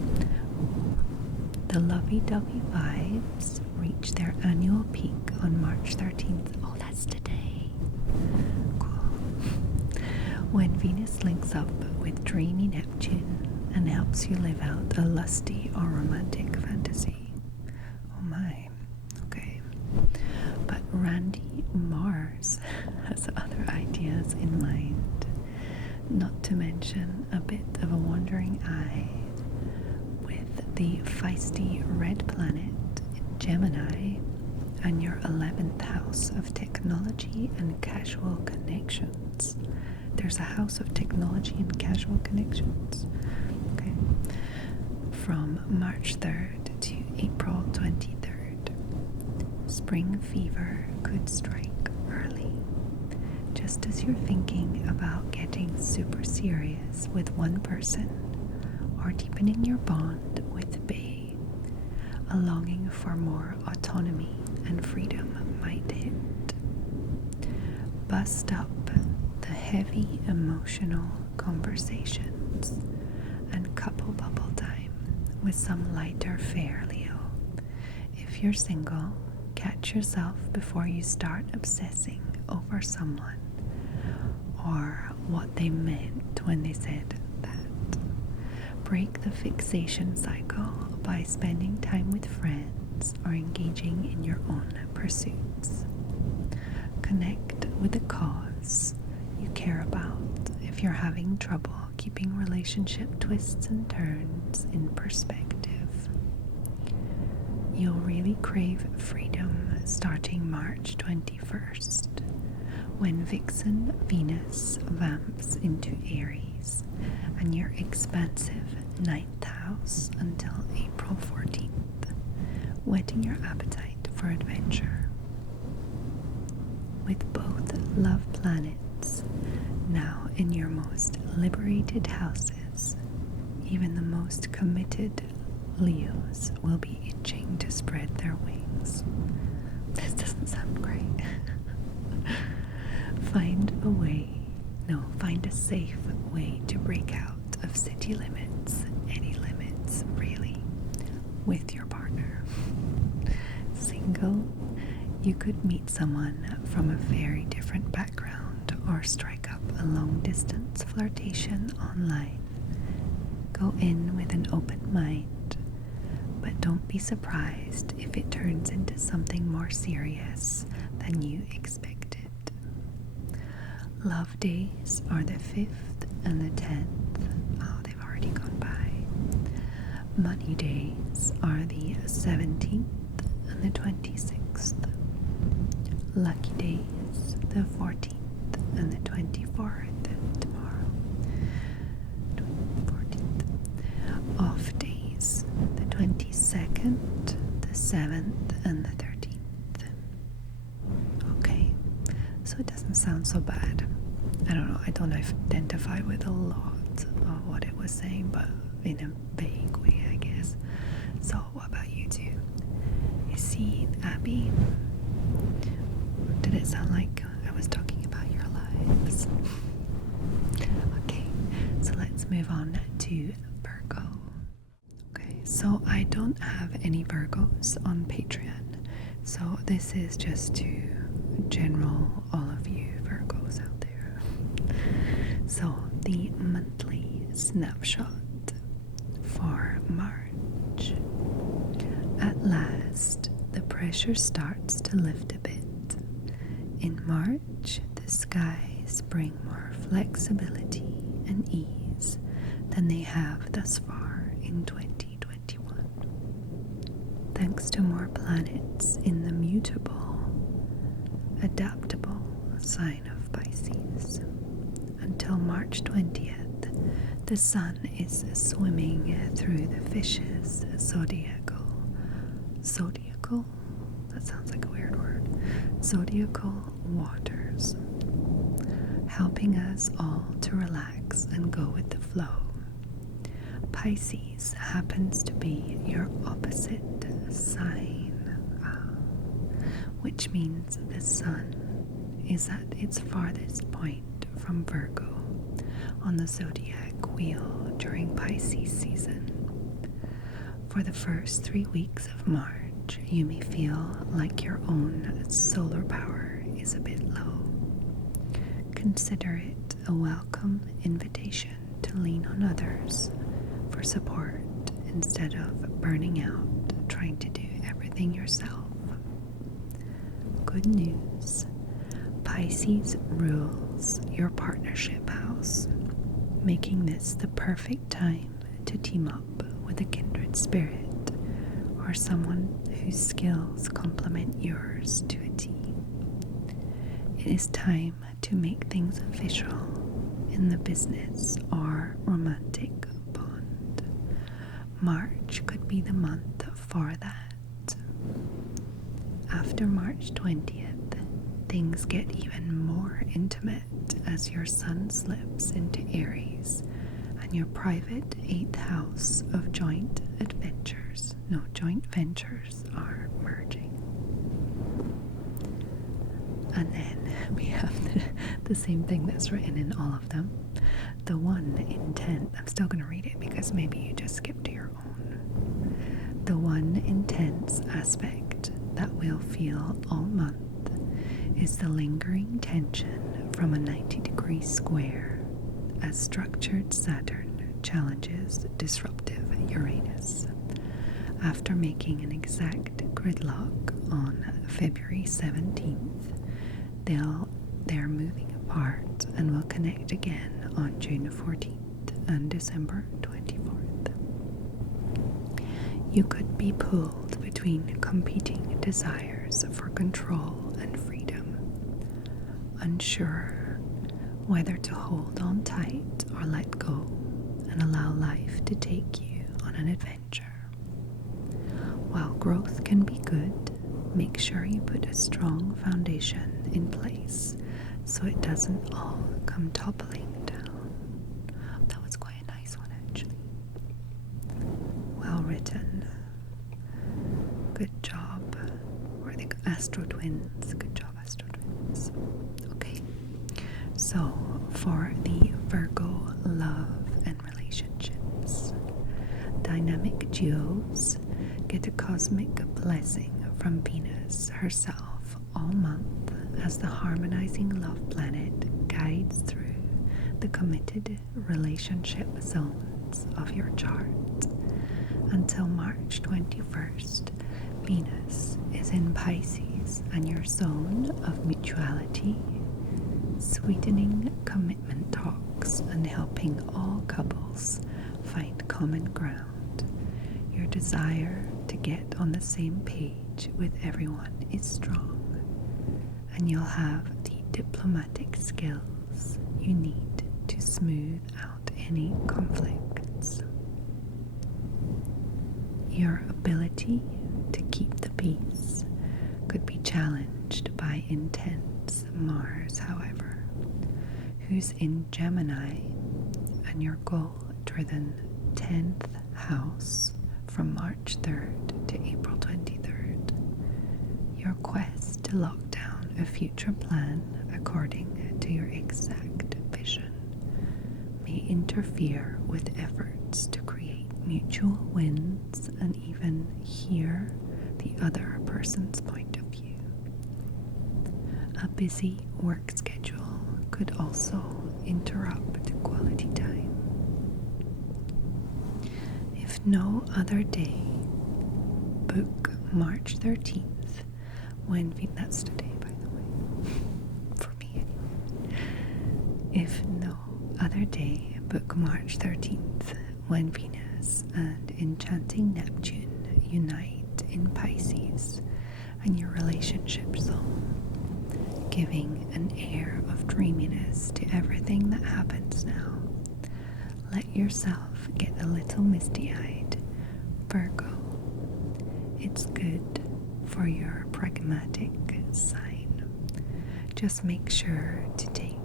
The lovey-dovey vibes reach their annual peak on March 13th. Oh, that's today. Cool. When Venus links up with dreamy Neptune and helps you live out a lusty or romantic fantasy. Oh my. Okay. But Randy Mars has other ideas in mind. Not to mention a bit of a wandering eye with the feisty red planet in Gemini and your 11th house of technology and casual connections. There's a house of technology and casual connections. Okay. From March 3rd to April 23rd. Spring fever could strike early. Just as you're thinking about getting super serious with one person or deepening your bond with Bae, a longing for more autonomy and freedom might hit. Bust up the heavy emotional conversations and couple bubble time with some lighter fare, Leo. If you're single, catch yourself before you start obsessing over someone or what they meant when they said that. Break the fixation cycle by spending time with friends or engaging in your own pursuits. Connect with the cause you care about if you're having trouble keeping relationship twists and turns in perspective. You'll really crave freedom starting March 21st, when Vixen Venus vamps into Aries and your expansive 9th house until April 14th, whetting your appetite for adventure. With both love planets now in your most liberated houses, even the most committed Leos will be itching to spread their wings. This doesn't sound great. Find a safe way to break out of city limits, any limits really, with your partner. Single, you could meet someone from a very different background or strike up a long-distance flirtation online. Go in with an open mind, but don't be surprised if it turns into something more serious than you expected. Love days are the 5th and the 10th. Oh, they've already gone by. Money days are the 17th and the 26th. Lucky days, the 14th and the 24th tomorrow. 14th. Off days, the 22nd, the 7th and the 13th. Okay, so it doesn't sound so bad. I don't know, I don't identify with a lot of what it was saying, but in a vague way, I guess. So what about you two? Issy, Abbey? Did it sound like I was talking about your lives? Okay, so let's move on to Virgo. Okay, so I don't have any Virgos on Patreon, so this is just to general all of you Virgos out there. So the monthly snapshot for March. At last, the pressure starts to lift a bit. In March, the skies bring more flexibility and ease than they have thus far in 2021. Thanks to more planets in the mutable, adaptable sign of Pisces. Until March 20th, the sun is swimming through the fish's zodiacal? That sounds like a weird word. Zodiacal waters, helping us all to relax and go with the flow. Pisces happens to be your opposite sign. which means the sun is at its farthest point from Virgo on the zodiac wheel during Pisces season. For the first 3 weeks of March, you may feel like your own solar power is a bit low. Consider it a welcome invitation to lean on others for support instead of burning out trying to do everything yourself. Good news. Pisces rules your partnership house, making this the perfect time to team up with a kindred spirit or someone whose skills complement yours to a T. It is time to make things official in the business or romantic bond. March could be the month for that. After March 20th, things get even more intimate as your sun slips into Aries and your private 8th house of joint ventures are merging. And then we have the same thing that's written in all of them. The one intent, I'm still going to read it because maybe you just skipped to your own. The one intense aspect that we'll feel all month is the lingering tension from a 90-degree square as structured Saturn challenges disruptive Uranus. After making an exact gridlock on February 17th, they're moving apart and will connect again on June 14th and December 24th. You could be pulled between competing desires for control and freedom, unsure whether to hold on tight or let go and allow life to take you on an adventure. While growth can be good, make sure you put a strong foundation in place so it doesn't all come toppling down. That was quite a nice one, actually. Well written. Good job. Or the Astro Twins. Good job, Astro Twins. Okay. So, for the Virgo love and relationships, dynamic duos get a cosmic blessing from Venus herself all month as the harmonizing love planet guides through the committed relationship zones of your chart. Until March 21st, Venus is in Pisces and your zone of mutuality, sweetening commitment talks and helping all couples find common ground. Your desire to get on the same page with everyone is strong, and you'll have the diplomatic skills you need to smooth out any conflicts. Your ability to keep the peace could be challenged by intense Mars, however, who's in Gemini, and your goal-driven 10th house from March 3rd to April 23rd. Your quest to lock down a future plan according to your exact vision may interfere with efforts to create mutual wins and even hear the other person's point of view. A busy work schedule could also interrupt quality time. If no other day, book March 13th when that's today, by the way, for me anyway. If no other day, book March 13th when Venus and enchanting Neptune unite in Pisces and your relationship zone, giving an air of dreaminess to everything that happens now. Let yourself get a little misty-eyed, Virgo. It's good for your pragmatic sign. Just make sure to take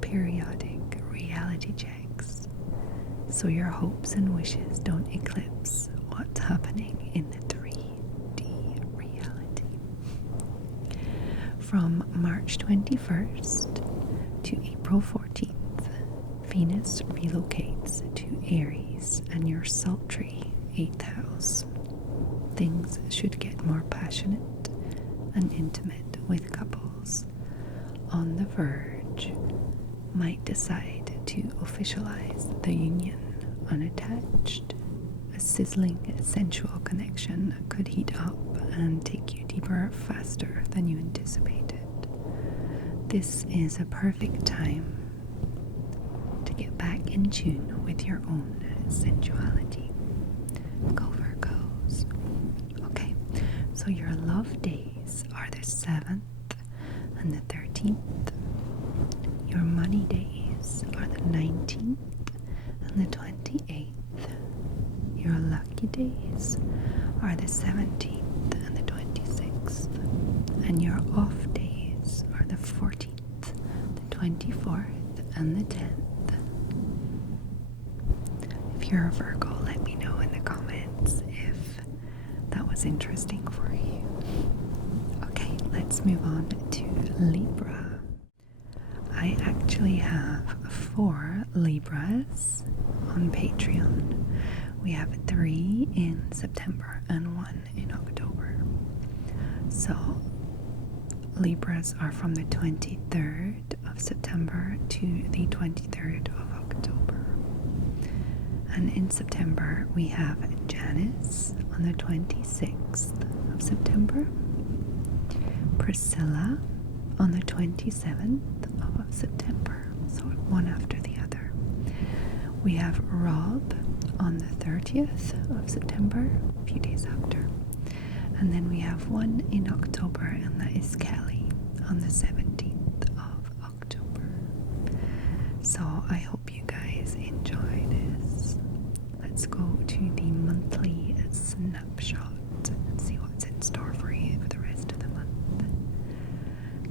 periodic reality checks so your hopes and wishes don't eclipse what's happening in the 3D reality. from March 21st to April 14th, Venus relocates to Aries and your sultry 8th house. Things should get more passionate and intimate with couples on the verge, might decide to officialize the union unattached. A sizzling sensual connection could heat up and take you deeper faster than you anticipated. This is a perfect time to get back in tune with your own sensuality. Go Virgos. Okay, so your love days are the 7th and the 13th. Your money days are the 19th and the 28th. Your lucky days are the 17th and the 26th. And your off days are the 14th, the 24th, and the 10th. If you're a Virgo, let me know in the comments if that was interesting for you. Okay, let's move on to Libra. I actually have 4 Libras on Patreon. We have 3 in September and 1 in October. So Libras are from the 23rd of September to the 23rd of October. And in September we have Janis on the 26th of September, Priscilla on the 27th of September, so one after the other. We have Rob on the 30th of September, a few days after. And then we have one in October, and that is Kelli on the 17th of October. So I hope you guys enjoy this. Let's go to the monthly snapshot and see what's in store for you for the rest of the month.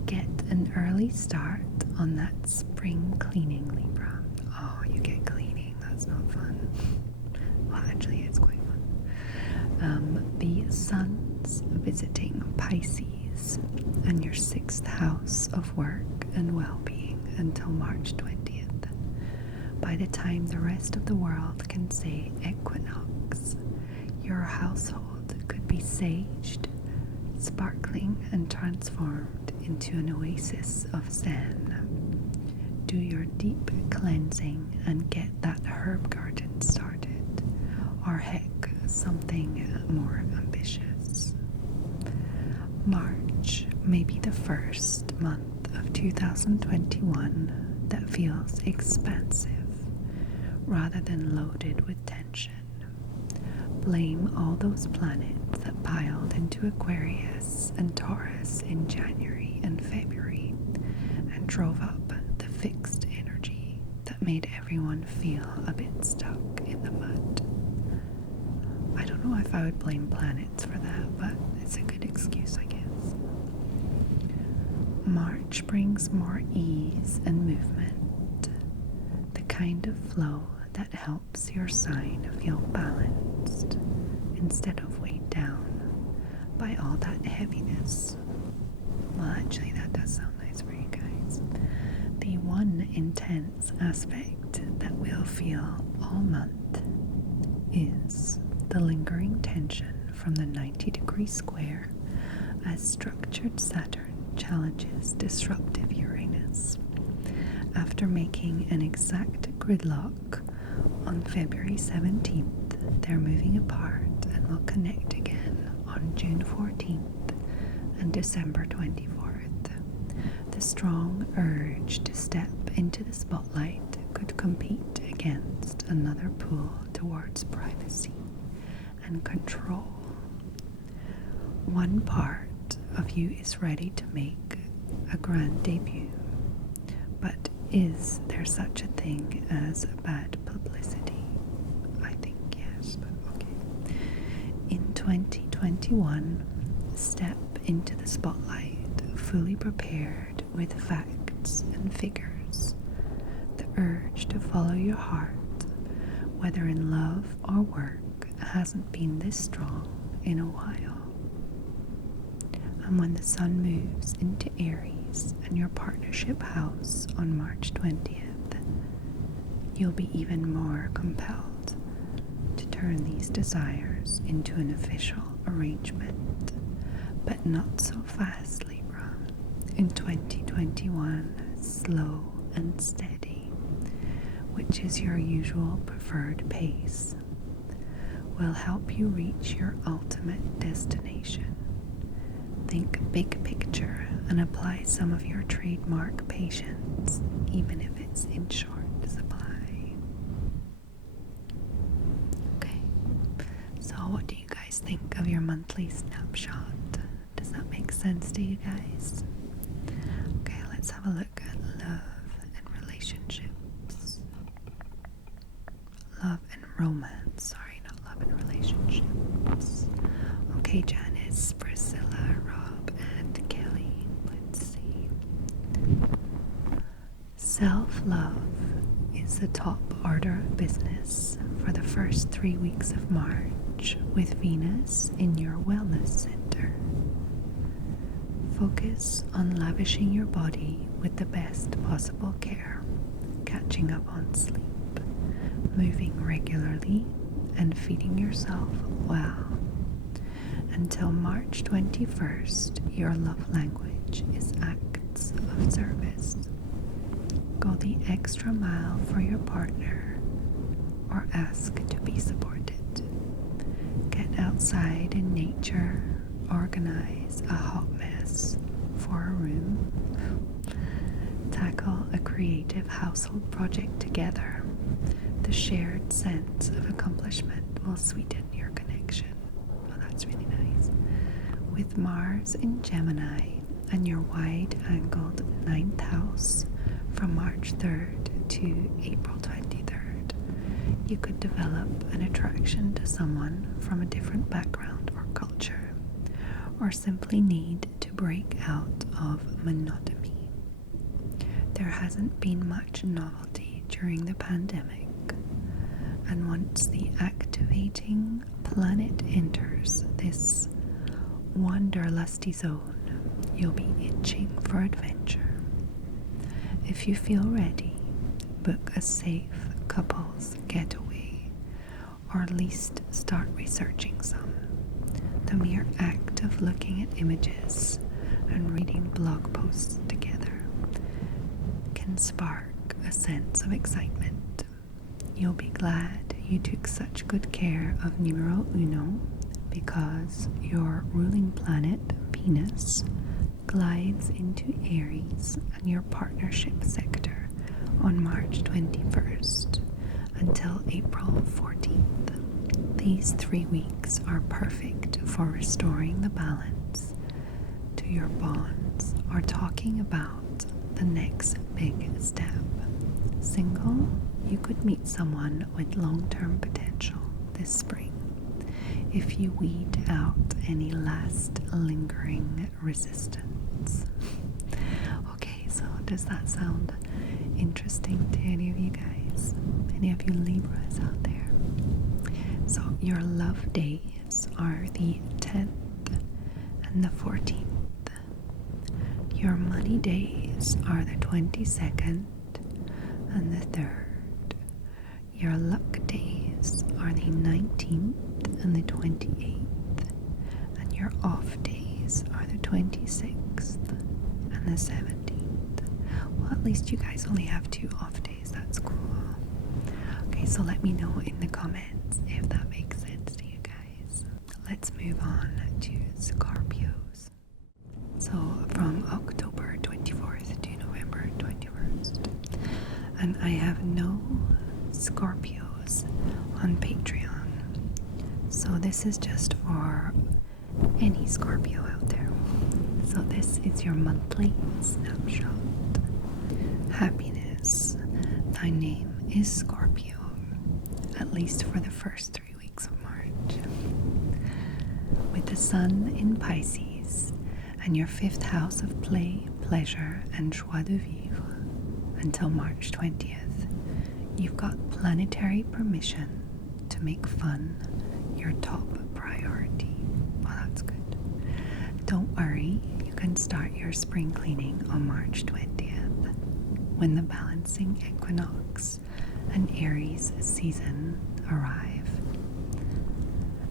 Get an early start on that spring cleaning, Libra. Oh, you get cleaning. That's not fun. Well, actually, it's quite fun. The sun's visiting Pisces and your 6th house of work and well-being until March 20th. By the time the rest of the world can say equinox, your household could be saged, sparkling and transformed into an oasis of zen. Do your deep cleansing and get that herb garden started, or heck, something more ambitious. March may be the first month of 2021 that feels expansive rather than loaded with tension. Blame all those planets that piled into Aquarius and Taurus in January and February and drove up the fixed energy that made everyone feel a bit stuck in the mud. I don't know if I would blame planets for that, but it's a good excuse, I guess. March brings more ease and movement, the kind of flow that helps your sign feel balanced instead of weighed down by all that heaviness. Well, actually, that does sound nice for you guys. The one intense aspect that we'll feel all month is the lingering tension from the 90-degree square as structured Saturn challenges disruptive Uranus. After making an exact gridlock on February 17th, they're moving apart and will connect again on June 14th and December 24th. The strong urge to step into the spotlight could compete against another pull towards privacy and control. One part of you is ready to make a grand debut, but is there such a thing as bad publicity? I think yes, but okay. In 2021, step into the spotlight fully prepared with facts and figures. The urge to follow your heart, whether in love or work, hasn't been this strong in a while. And when the sun moves into Aries and your partnership house on March 20th, you'll be even more compelled to turn these desires into an official arrangement. But not so fast, Libra. In 2021, slow and steady, which is your usual preferred pace, will help you reach your ultimate destination. Think big picture and apply some of your trademark patience, even if it's in short supply. Okay, so what do you guys think of your monthly snapshot? Does that make sense to you guys? Okay, let's have a look at love and relationships. Love and romance, sorry, not love and relationships. Okay, Janis, Priscilla, Rob, and Kelli. Let's see. Self-love is the top order of business for the first 3 weeks of March, with Venus in your wellness center. Focus on lavishing your body with the best possible care, catching up on sleep, moving regularly, and feeding yourself well. Until March 21st, your love language is acts of service. Go the extra mile for your partner or ask to be supported. Get outside in nature, organize a hot mess for a room, tackle a creative household project together. The shared sense of accomplishment will sweeten your connection. Oh, that's really nice. With Mars in Gemini and your wide-angled 9th house from March 3rd to April 23rd, you could develop an attraction to someone from a different background or culture, or simply need to break out of monotony. There hasn't been much novelty during the pandemic, and once the activating planet enters this wanderlusty zone, you'll be itching for adventure. If you feel ready, book a safe couples getaway, or at least start researching some. The mere act of looking at images and reading blog posts together can spark a sense of excitement. You'll be glad you took such good care of numero uno, because your ruling planet, Venus, glides into Aries and your partnership sector on March 21st until April 14th. These 3 weeks are perfect for restoring the balance to your bonds or talking about the next big step. Single, you could meet someone with long-term potential this spring if you weed out any last lingering resistance. Okay, so does that sound interesting to any of you guys? Any of you Libras out there? So your love days are the 10th and the 14th. Your money days are the 22nd and the 3rd. Your luck days are the 19th and the 28th. And your off days are the 26th and the 17th. Well, at least you guys only have 2 off days. That's cool. Okay, so let me know in the comments if that makes sense to you guys. Let's move on to Scorpios. So from October 24th to November 21st. And I have no Scorpios on Patreon. So this is just for any Scorpio out there. So this is your monthly snapshot. Happiness. Thy name is Scorpio, at least for the first 3 weeks of March. With the sun in Pisces and your 5th house of play, pleasure, and joie de vivre until March 20th, you've got planetary permission to make fun your top priority. Well, that's good. Don't worry can start your spring cleaning on March 20th, when the balancing equinox and Aries season arrive,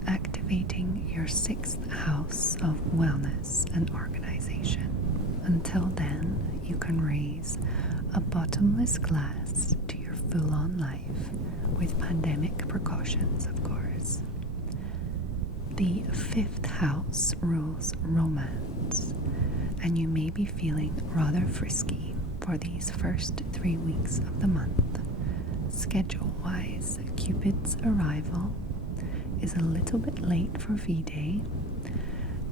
activating your 6th house of wellness and organization. Until then, you can raise a bottomless glass to your full-on life with pandemic precautions, of course. The 5th house rules romance, and you may be feeling rather frisky for these first 3 weeks of the month. Schedule-wise, Cupid's arrival is a little bit late for V-Day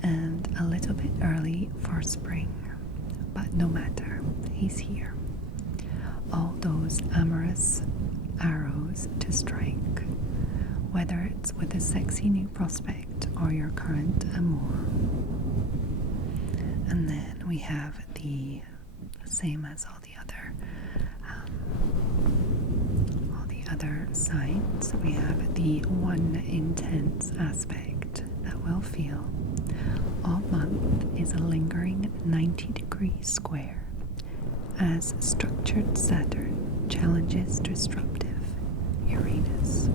and a little bit early for spring, but no matter, he's here. All those amorous arrows to strike, whether it's with a sexy new prospect or your current amour. And then we have the same as all the other signs. We have the one intense aspect that we'll feel all month is a lingering 90-degree square as structured Saturn challenges disruptive Uranus.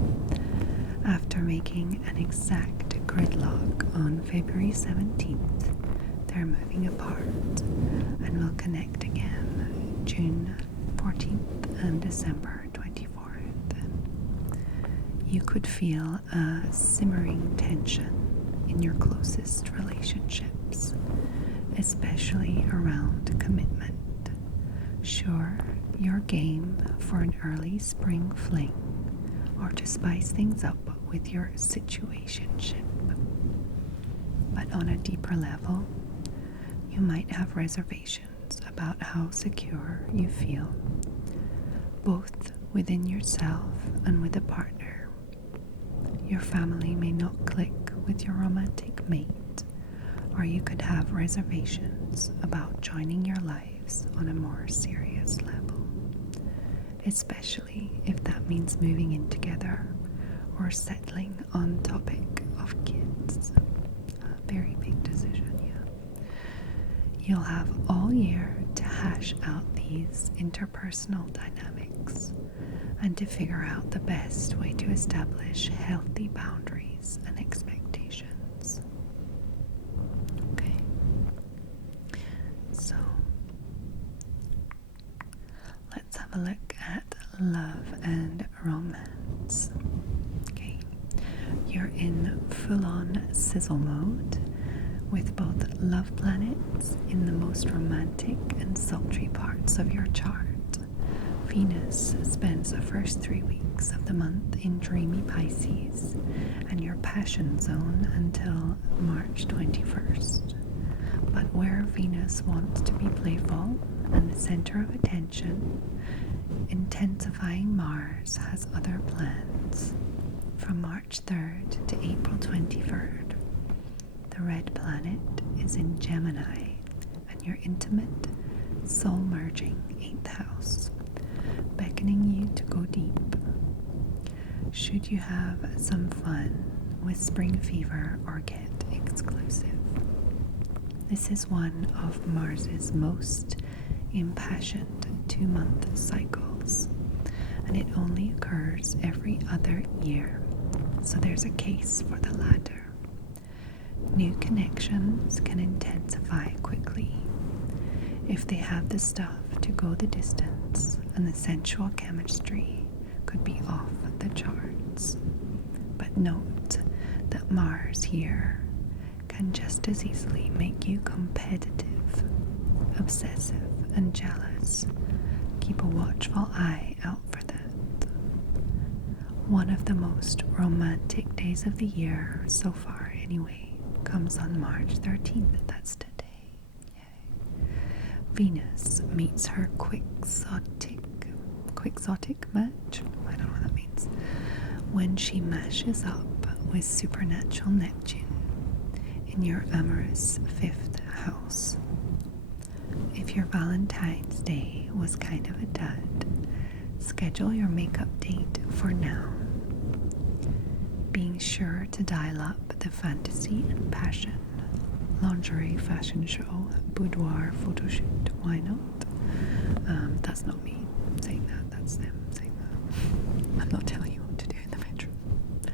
After making an exact gridlock on February 17th, they're moving apart and will connect again June 14th and December 24th. You could feel a simmering tension in your closest relationships, especially around commitment. Sure, you're game for an early spring fling or to spice things up with your situationship. But on a deeper level, you might have reservations about how secure you feel, both within yourself and with a partner. Your family may not click with your romantic mate, or you could have reservations about joining your lives on a more serious level, especially if that means moving in together or settling on topic of kids. A very big decision, yeah. You'll have all year to hash out these interpersonal dynamics and to figure out the best way to establish healthy boundaries and expectations. Okay. So, let's have a look at love and romance. Okay. You're in full-on sizzle mode with both love planets in the most romantic and sultry parts of your chart. Venus spends the first 3 weeks of the month in dreamy Pisces and your passion zone until March 21st. But where Venus wants to be playful and the center of attention, intensifying Mars has other plans. From March 3rd to April 23rd, the red planet is in Gemini and your intimate, soul-merging 8th house, beckoning you to go deep. Should you have some fun with spring fever or get exclusive? This is one of Mars's most impassioned 2-month cycles, and it only occurs every other year, so there's a case for the latter. New connections can intensify quickly if they have the stuff to go the distance, and the sensual chemistry could be off the charts. But note that Mars here can just as easily make you competitive, obsessive, and jealous. Keep a watchful eye out for that. One of the most romantic days of the year, so far anyway, comes on March 13th. That's today. Venus meets her quixotic match, I don't know what that means, when she mashes up with supernatural Neptune in your amorous 5th house. If your Valentine's Day was kind of a dud, schedule your makeup date for now. Being sure to dial up the fantasy and passion, lingerie fashion show, boudoir photo shoot. Why not? That's not me saying that, that's them saying that. I'm not telling you what to do in the bedroom.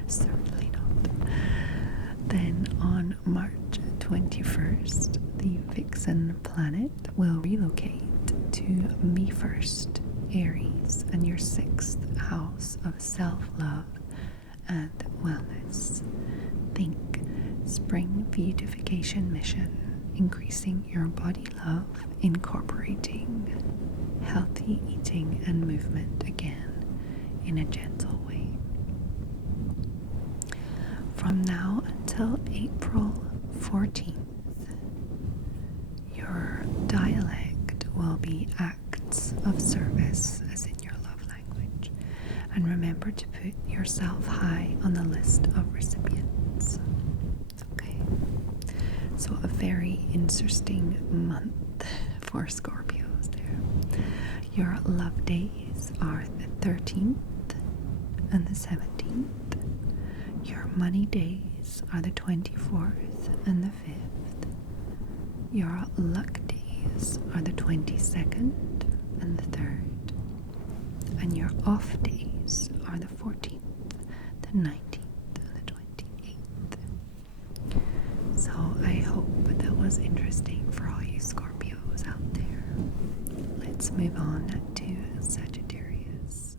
Certainly not. Then on March 21st, the Vixen planet will relocate to Me First, Aries, and your 6th house of self-love and wellness. Think spring beautification mission, increasing your body love, incorporating healthy eating and movement again in a gentle way. From now until April 14th, your dialect will be acts of service as in your love language. And remember to put yourself high on the list of recipients. Okay. So a very interesting month for Scorpios there. Your love days are the 13th and the 17th. Your money days are the 24th and the 5th. Your luck days are the 22nd and the 3rd. And your off days are the 14th, the 19th, and the 28th. So I hope that was interesting for all you Scorpios out there. Let's move on to Sagittarius.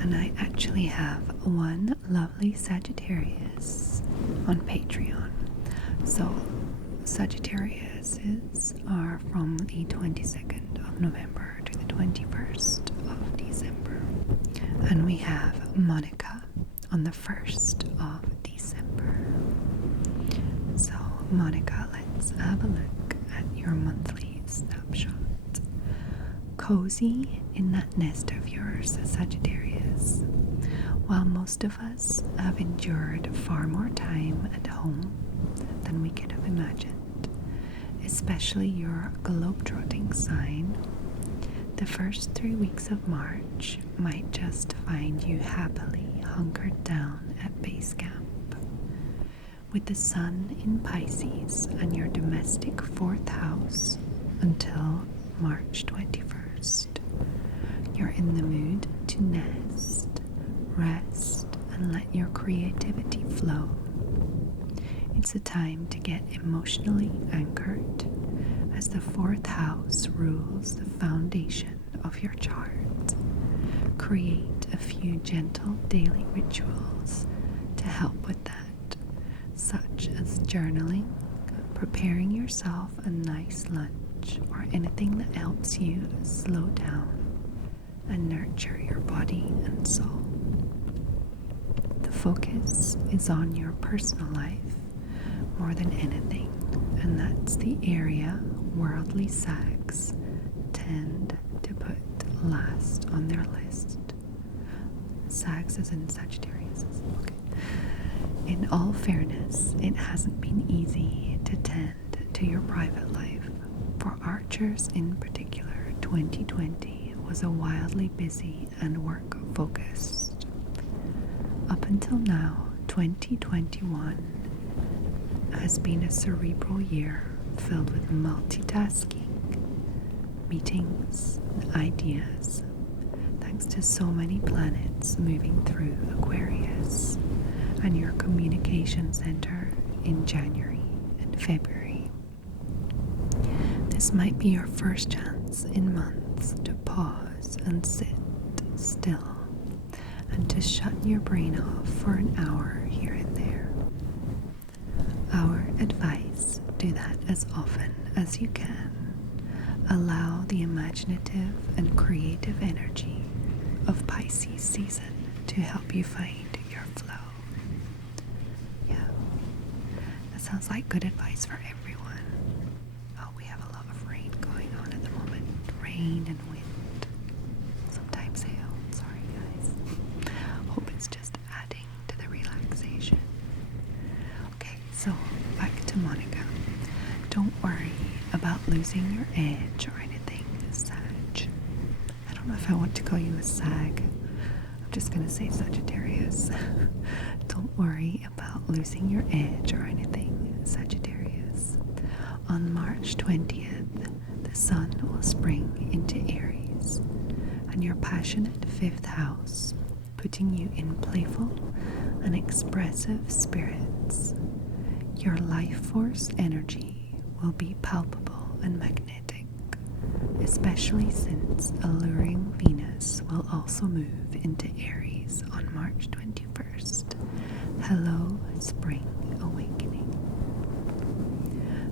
And I actually have one lovely Sagittarius on Patreon. So Sagittariuses are from the 22nd of November to the 21st of December. And we have Monica on the 1st of December. So Monica, let's have a look at your monthly snapshot. Cozy in that nest of yours, Sagittarius. While most of us have endured far more time at home than we could have imagined, especially your globetrotting sign, the first 3 weeks of March might just find you happily hunkered down at base camp. With the sun in Pisces and your domestic 4th house until March 21st, you're in the mood to nest, rest, and let your creativity flow. It's a time to get emotionally anchored, as the 4th house rules the foundation of your chart. Create a few gentle daily rituals to help with that, such as journaling, preparing yourself a nice lunch, or anything that helps you slow down and nurture your body and soul. The focus is on your personal life more than anything, and that's the area worldly sags tend to put last on their list. Sags as in Sagittarius. Okay. In all fairness, it hasn't been easy to tend to your private life. For archers in particular, 2020 was a wildly busy and work-focused. Up until now, 2021 has been a cerebral year filled with multitasking, meetings, ideas, thanks to so many planets moving through Aquarius and your communication center in January and February. This might be your first chance in months to pause and sit still and to shut your brain off for an hour here and there. Our advice, do that as often as you can. Allow the imaginative and creative energy of Pisces season to help you find your flow. Yeah, that sounds like good advice for everyone. Oh, we have a lot of rain going on at the moment. Rain and wind. Sometimes hail. Sorry, guys. Hope it's just adding to the relaxation. Okay, so back to Monica. Don't worry about losing your edge or anything, Sag. I don't know if I want to call you a Sag. I'm just going to say Sagittarius. Don't worry about losing your edge or anything, Sagittarius. On March 20th, the Sun will spring into Aries, and your passionate 5th house, putting you in playful and expressive spirits. Your life force energy will be palpable and magnetic, especially since alluring Venus will also move into Aries on March 21st. Hello, Spring Awakening.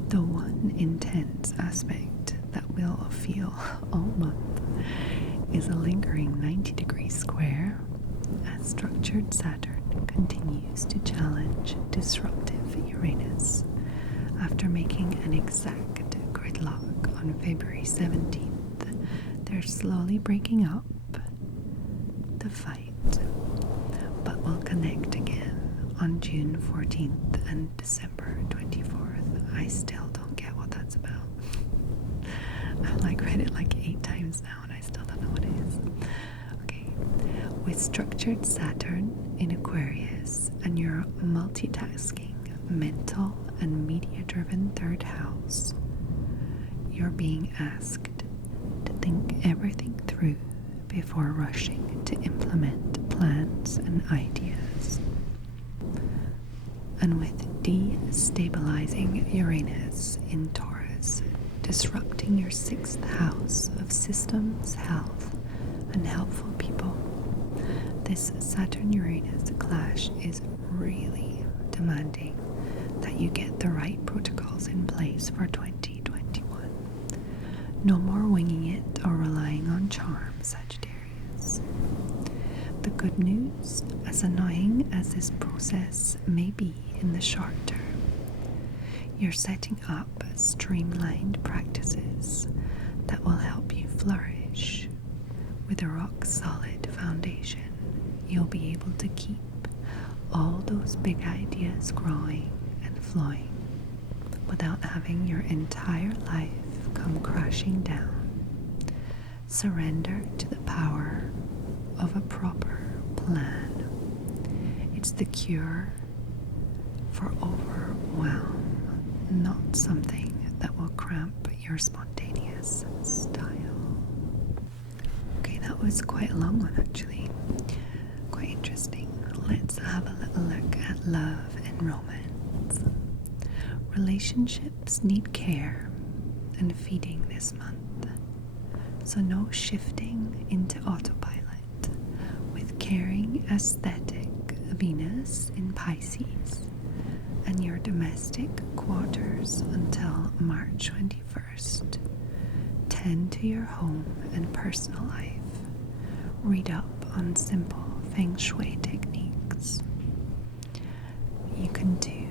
The one intense aspect that we'll feel all month is a lingering 90-degree square as structured Saturn continues to challenge disruptive Uranus after making an exact gridlock on February 17th. They're slowly breaking up the fight, but will connect again on June 14th and December 24th. I still don't get what that's about. I've read it 8 times now and I still don't know what it is. Okay, with structured Saturn in Aquarius and your multitasking, mental and media-driven 3rd house, you're being asked to think everything through before rushing to implement plans and ideas. And with destabilizing Uranus in Taurus, disrupting your 6th house of systems, health, and helpful people, this Saturn-Uranus clash is really demanding that you get the right protocols in place for 2021. No more winging it or relying on charm, Sagittarius. The good news, as annoying as this process may be in the short term, you're setting up streamlined practices that will help you flourish. With a rock-solid foundation, you'll be able to keep all those big ideas growing and flowing without having your entire life come crashing down. Surrender to the power of a proper plan. It's the cure for overwhelm, not something that will cramp your spontaneous style. Okay, that was quite a long one actually. Quite interesting. Let's have a little look at love and romance. Relationships need care and feeding this month, so no shifting into autopilot. With caring aesthetic Venus in Pisces and your domestic quarters until March 21st. Tend to your home and personal life. Read up on simple feng shui techniques you can do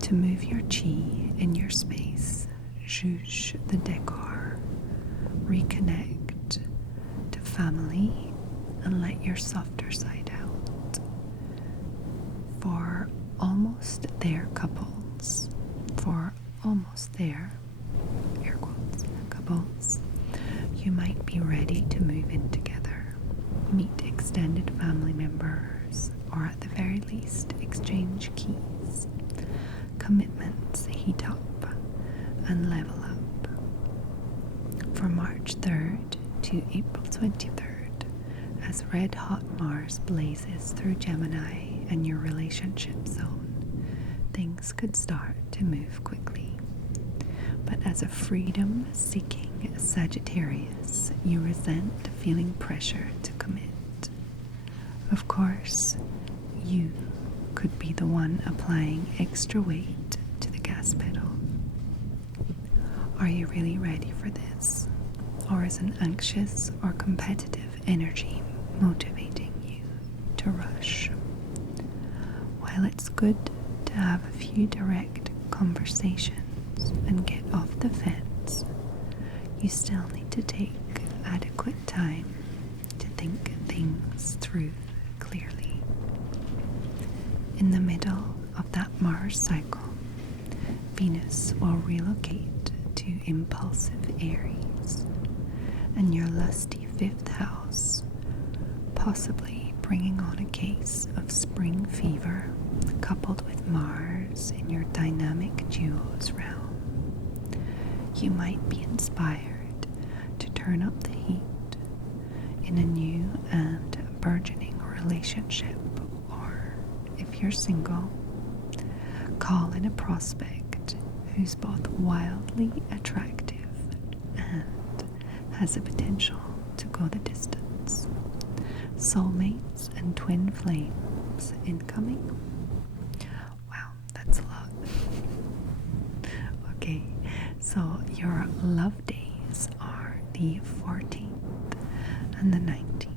to move your chi in your space. Zhuzh the decor. Reconnect to family and let your softer side out. For almost there couples, air quotes, couples, you might be ready to move in together, meet extended family members, or at the very least exchange keys. Commitments heat up and level up. For March 3rd to April 23rd, as red hot Mars blazes through Gemini and your relationship zone, things could start to move quickly. But as a freedom-seeking Sagittarius, you resent feeling pressure to commit. Of course, you could be the one applying extra weight to the gas pedal. Are you really ready for this? Or is an anxious or competitive energy motivating you to rush? While it's good to have a few direct conversations and get off the fence, you still need to take adequate time to think things through clearly. In the middle of that Mars cycle, Venus will relocate to impulsive Aries, and your lusty 5th house, possibly bringing on a case of spring fever coupled with Mars in your dynamic duos realm. You might be inspired to turn up the heat in a new and burgeoning relationship, or if you're single, call in a prospect who's both wildly attractive and has the potential to go the distance. Soulmates and twin flames incoming. Wow, that's a lot. Okay, so your love days are the 14th and the 19th.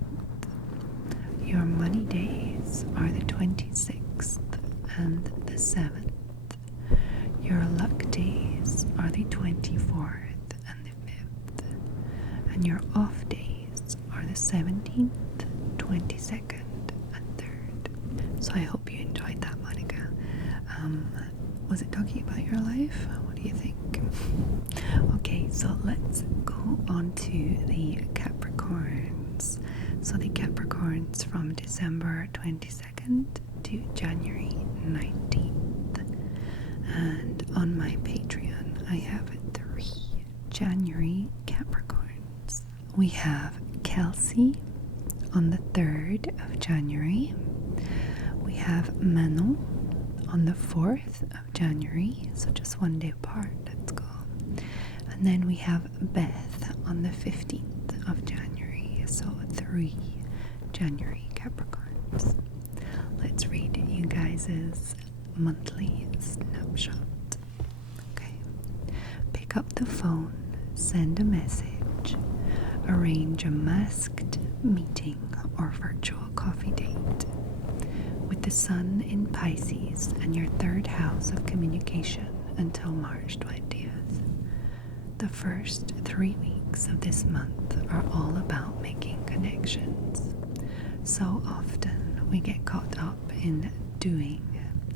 Your money days are the 26th and the 7th. Your luck days are the 24th and the 5th. And your off days are the 17th, 22nd, and 3rd. So I hope you enjoyed that, Monica. Was it talking about your life? What do you think? Okay, so let's go on to the Capricorns. So the Capricorns from December 22nd to January 19th. And on my Patreon, I have 3 January Capricorns. We have Kelsey on the 3rd of January. We have Manon on the 4th of January, so just one day apart. Let's go. And then we have Beth on the 15th of January, so 3 January Capricorns. Let's read you guys' monthly snapshot. Okay. Pick up the phone, send a message, arrange a masked meeting or virtual coffee date. With the sun in Pisces and your 3rd house of communication until March 20th. The first 3 weeks of this month are all about making connections. So often we get caught up in doing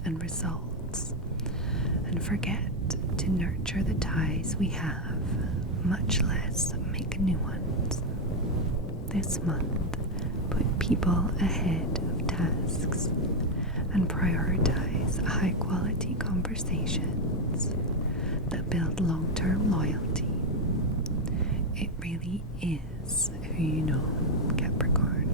and results and forget to nurture the ties we have, much less make new ones. This month, put people ahead of tasks and prioritize high-quality conversations that build long-term loyalty. It really is who you know, Capricorn.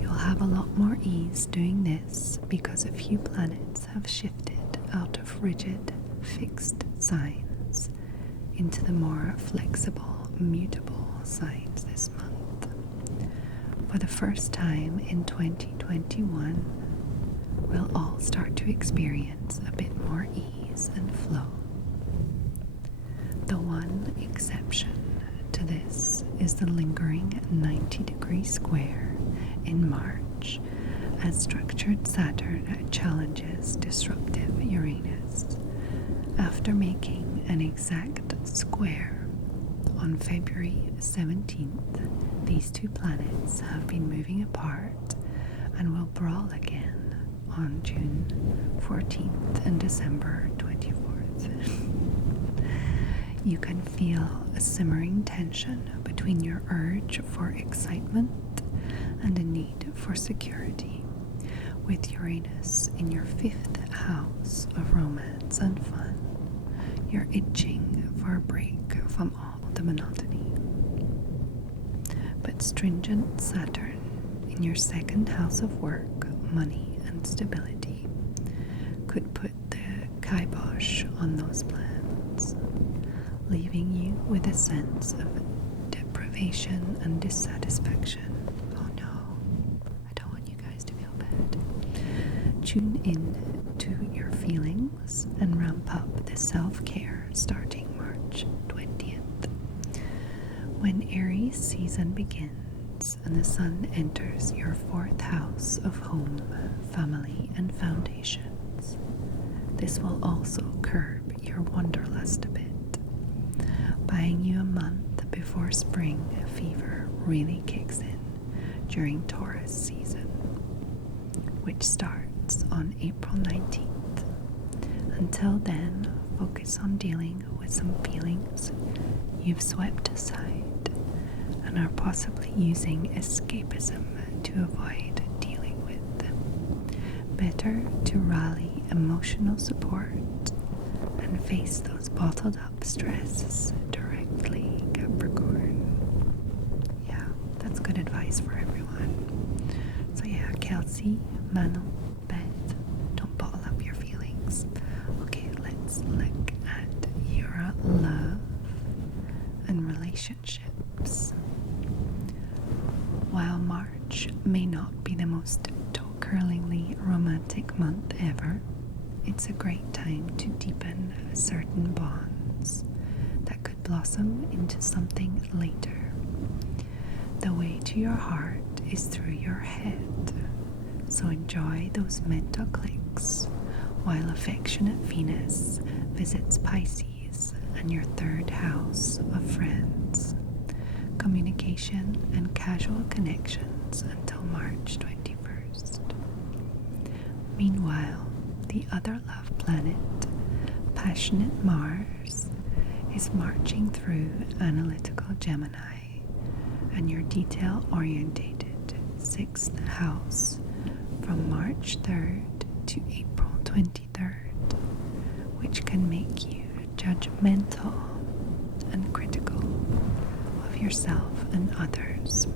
You'll have a lot more ease doing this because a few planets have shifted out of rigid, fixed signs into the more flexible, mutable signs this month. For the first time in 2021, we'll all start to experience a bit more ease and flow. The one exception to this is the lingering 90-degree square in March as structured Saturn challenges disruptive Uranus. After making an exact square on February 17th, these two planets have been moving apart and will brawl again on June 14th and December 24th. You can feel a simmering tension between your urge for excitement and a need for security, with Uranus in your 5th house of romance and fun. You're itching for a break from all the monotony. But stringent Saturn in your 2nd house of work, money, and stability could put the kibosh on those plans, leaving you with a sense of deprivation and dissatisfaction. Oh no, I don't want you guys to feel bad. Tune in to your feelings and ramp up the self-care starting March 20th. When Aries season begins and the sun enters your 4th house of home, family, and foundations, this will also curb your wanderlust a bit, buying you a month before spring fever really kicks in during Taurus season, which starts on April 19th. Until then, focus on dealing with some feelings you've swept aside and are possibly using escapism to avoid dealing with. Better to rally emotional support and face those bottled up stresses directly, Capricorn. Yeah, that's good advice for everyone. So yeah, Kelsey, Manon, Beth, don't bottle up your feelings. Okay, let's look at your love and relationships. While March may not be the most toe-curlingly romantic month ever, it's a great time to deepen certain bonds that could blossom into something later. The way to your heart is through your head, so enjoy those mental clicks while affectionate Venus visits Pisces and your third house of friends, communication and casual connections until March 21st. Meanwhile, the other love planet, passionate Mars, is marching through analytical Gemini and your detail-orientated 6th house from March 3rd to April 23rd, which can make you judgmental and critical of yourself and others.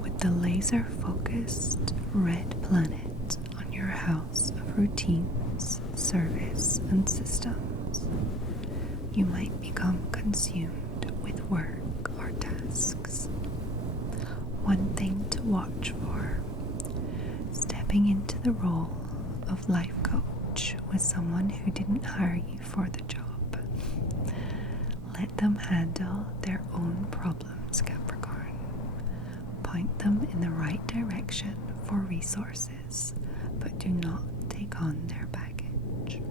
With the laser-focused red planet on your house of routines, service, and systems, you might become consumed with work or tasks. One thing to watch for: stepping into the role of life coach with someone who didn't hire you for the job. Let them handle their own problems, Capricorn. Point them in the right direction for resources, but do not take on their baggage.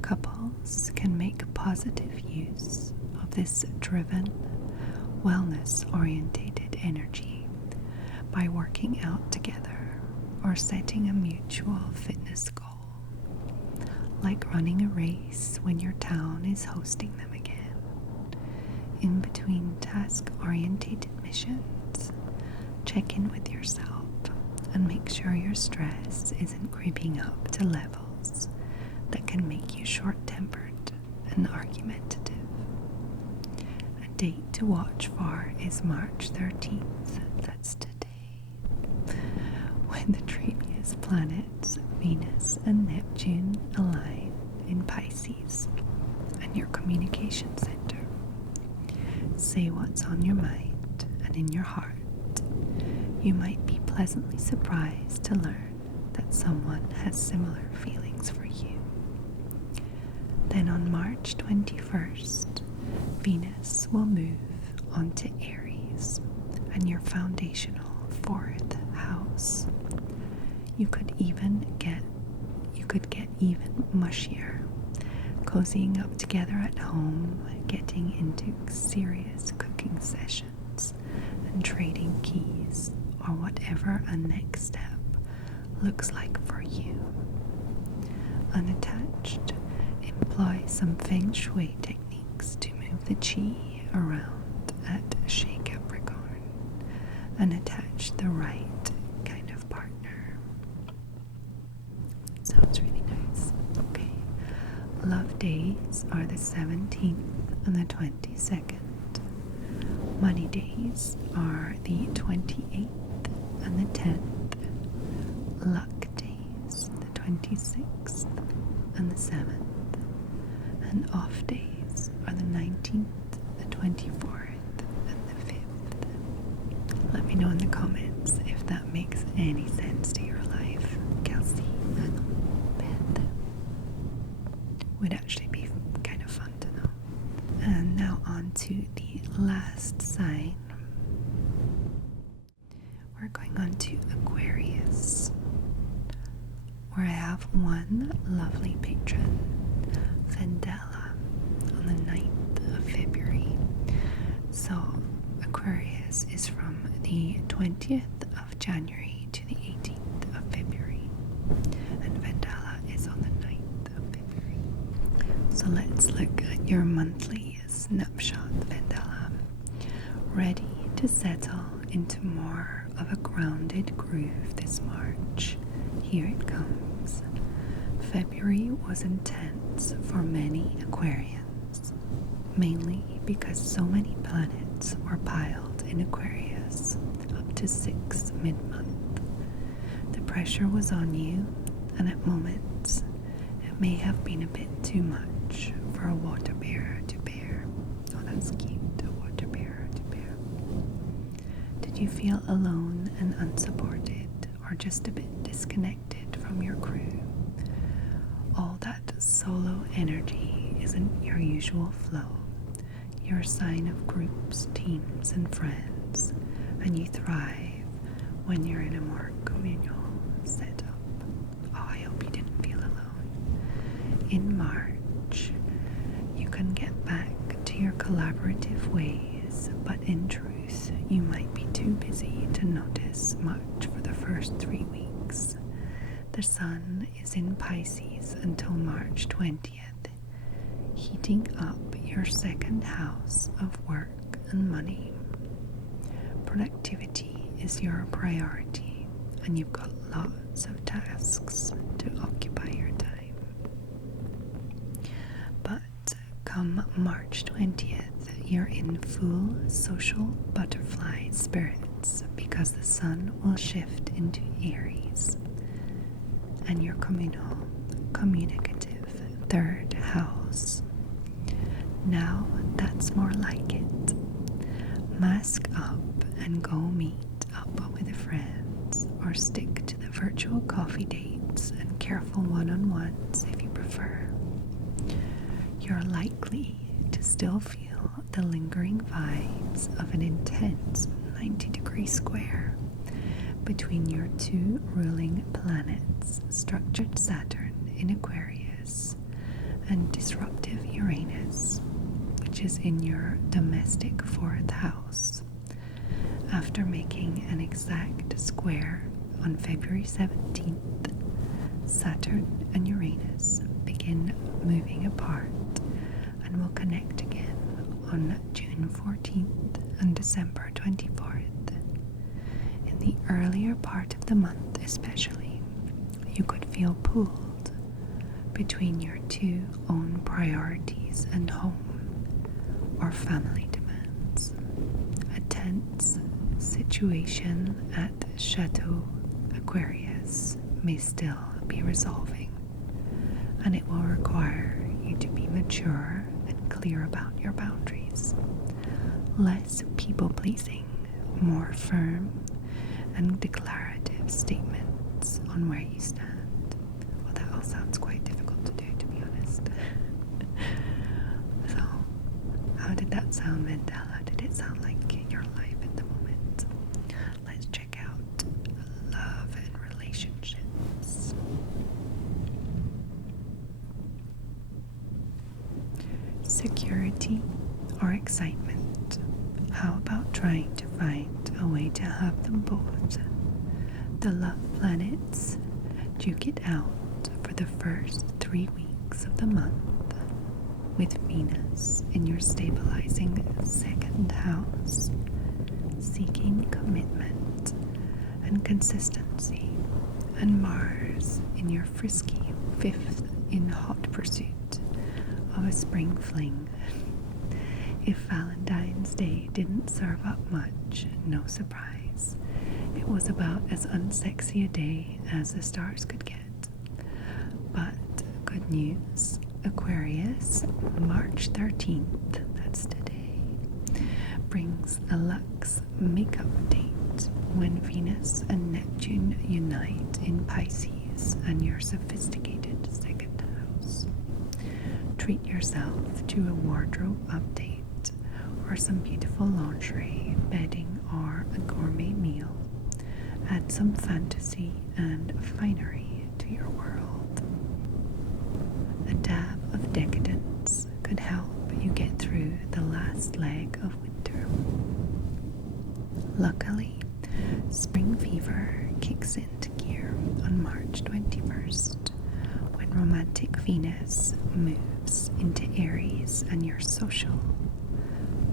Couples can make positive use of this driven, wellness-orientated energy by working out together or setting a mutual fitness goal, like running a race when your town is hosting them again. In between task-orientated missions, check in with yourself and make sure your stress isn't creeping up to levels that can make you short-tempered and argumentative. A date to watch for is March 13th, that's today, when the previous planets, Venus and Neptune, align in Pisces and your communication center. Say what's on your mind and in your heart. You might be pleasantly surprised to learn that someone has similar feelings for you. Then on March 21st, Venus will move onto Aries and your foundational 4th house. You could get even mushier, cozying up together at home, getting into serious cooking sessions, and trading keys, or whatever a next step looks like for you. Unattached, employ some feng shui techniques to move the chi around at Shea Capricorn and attach the right kind of partner. Sounds really nice. Okay. Love days are the 17th and the 22nd. Money days are the 28th and the 10th. Luck days, the 26th and the 7th. And off days are the 19th, the 24th, and the 5th. Let me know in the comments if that makes any sense to your life. Kelsey and Beth. Would actually be kind of fun to know. And now on to the last sign. We're going on to Aquarius, where I have one lovely patron, Vendela, on the 9th of February. So Aquarius is from the 20th of January to the 18th of February, and Vendela is on the 9th of February. So let's look at your monthly snapshot, Vendela. Ready to settle into more of a grounded groove this March. Here it comes. February was intense for many Aquarians, mainly because so many planets were piled in Aquarius, up to 6 mid-month. The pressure was on you, and at moments it may have been a bit too much for a water bearer to bear. Oh, that's cute, a water bearer to bear. Did you feel alone and unsupported, or just a bit disconnected from your crew? All that solo energy isn't your usual flow. You're a sign of groups, teams, and friends, and you thrive when you're in a more communal setup. Oh, I hope you didn't feel alone. In March, you can get back to your collaborative ways, but in truth, you might be too busy to notice much for the first 3 weeks. The sun is in Pisces until March 20th, heating up your second house of work and money. Productivity is your priority, and you've got lots of tasks to occupy your time. But come March 20th, you're in full social butterfly spirits because the sun will shift into Aries, and your communal, communicative third house. Now that's more like it. Mask up and go meet up with friends, or stick to the virtual coffee dates and careful one-on-ones if you prefer. You're likely to still feel the lingering vibes of an intense 90-degree square between your 2 ruling planets, structured Saturn in Aquarius and disruptive Uranus, which is in your domestic 4th house. After making an exact square on February 17th, Saturn and Uranus begin moving apart and will connect again on June 14th and December 24th. In the earlier part of the month especially, you could feel pulled between your 2 own priorities and home or family demands. A tense situation at Chateau Aquarius may still be resolving, and it will require you to be mature and clear about your boundaries. Less people-pleasing, more firm and declarative statements on where you stand. Well, that all sounds quite difficult to do, to be honest. So, how did that sound, Vendela? Did it sound like your life at the moment? Let's check out love and relationships. Security or excitement? How about trying to find a way to have them both? The love planets duke it out for the first 3 weeks of the month, with Venus in your stabilizing 2nd house, seeking commitment and consistency, and Mars in your frisky 5th in hot pursuit of a spring fling. If Valentine's Day didn't serve up much, no surprise. It was about as unsexy a day as the stars could get. But good news, Aquarius, March 13th, that's today, brings a luxe makeup date when Venus and Neptune unite in Pisces and your sophisticated 2nd house. Treat yourself to a wardrobe update, or some beautiful lingerie, bedding, or a gourmet meal. Add some fantasy and finery to your world. A dab of decadence could help you get through the last leg of winter. Luckily, spring fever kicks into gear on March 21st, when romantic Venus moves into Aries and your social,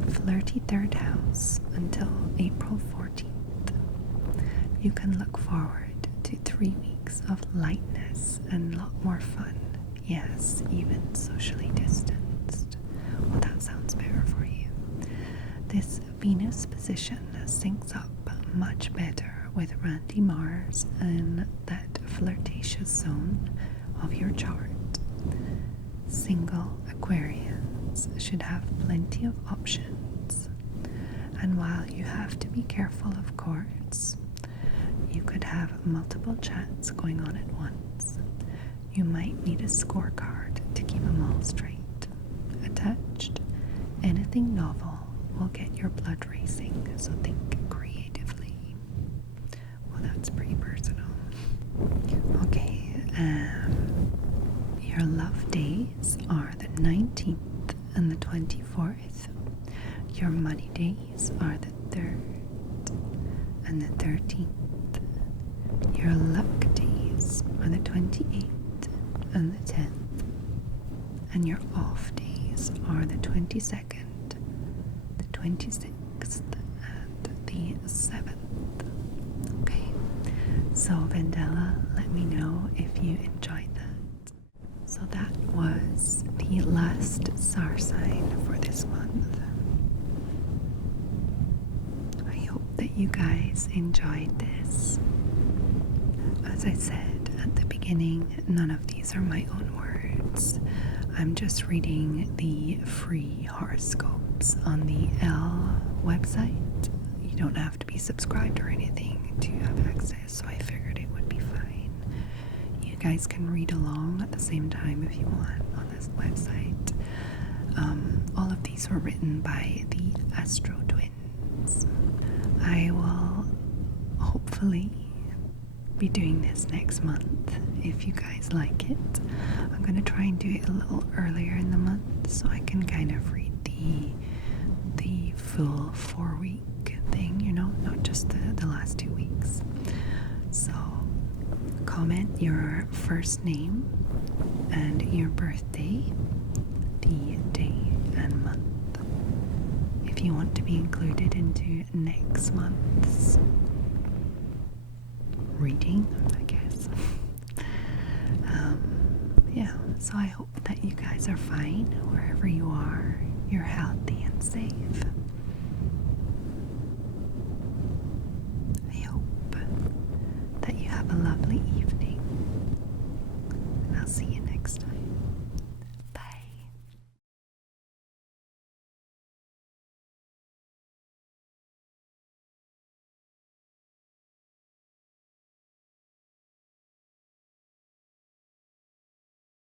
flirty 3rd house until April 14th. You can look forward to 3 weeks of lightness and a lot more fun. Yes, even socially distanced. Well, that sounds better for you. This Venus position syncs up much better with Randy Mars and that flirtatious zone of your chart. Single Aquarians should have plenty of options. And while you have to be careful, of course, you could have multiple chats going on at once. You might need a scorecard to keep them all straight. Attached, anything novel will get your blood racing, so think creatively. Well, that's pretty personal. Okay, your love days are the 19th and the 24th. Your money days are the 3rd and the 13th. Your luck days are the 28th and the 10th. And your off days are the 22nd, the 26th, and the 7th. Okay, so Vendela, let me know if you enjoyed that. So that was the last star sign for this month. I hope that you guys enjoyed this. As I said at the beginning, none of these are my own words. I'm just reading the free horoscopes on the L website. You don't have to be subscribed or anything to have access, so I figured it would be fine. You guys can read along at the same time if you want on this website. All of these were written by the Astro Twins. I will hopefully be doing this next month if you guys like it. I'm going to try and do it a little earlier in the month so I can kind of read the full 4-week thing, you know, not just the last 2 weeks. So comment your first name and your birthday, the day and month, if you want to be included into next month's reading, I guess. Yeah, so I hope that you guys are fine wherever you are. You're healthy and safe. I hope that you have a lovely evening. And I'll see you next time.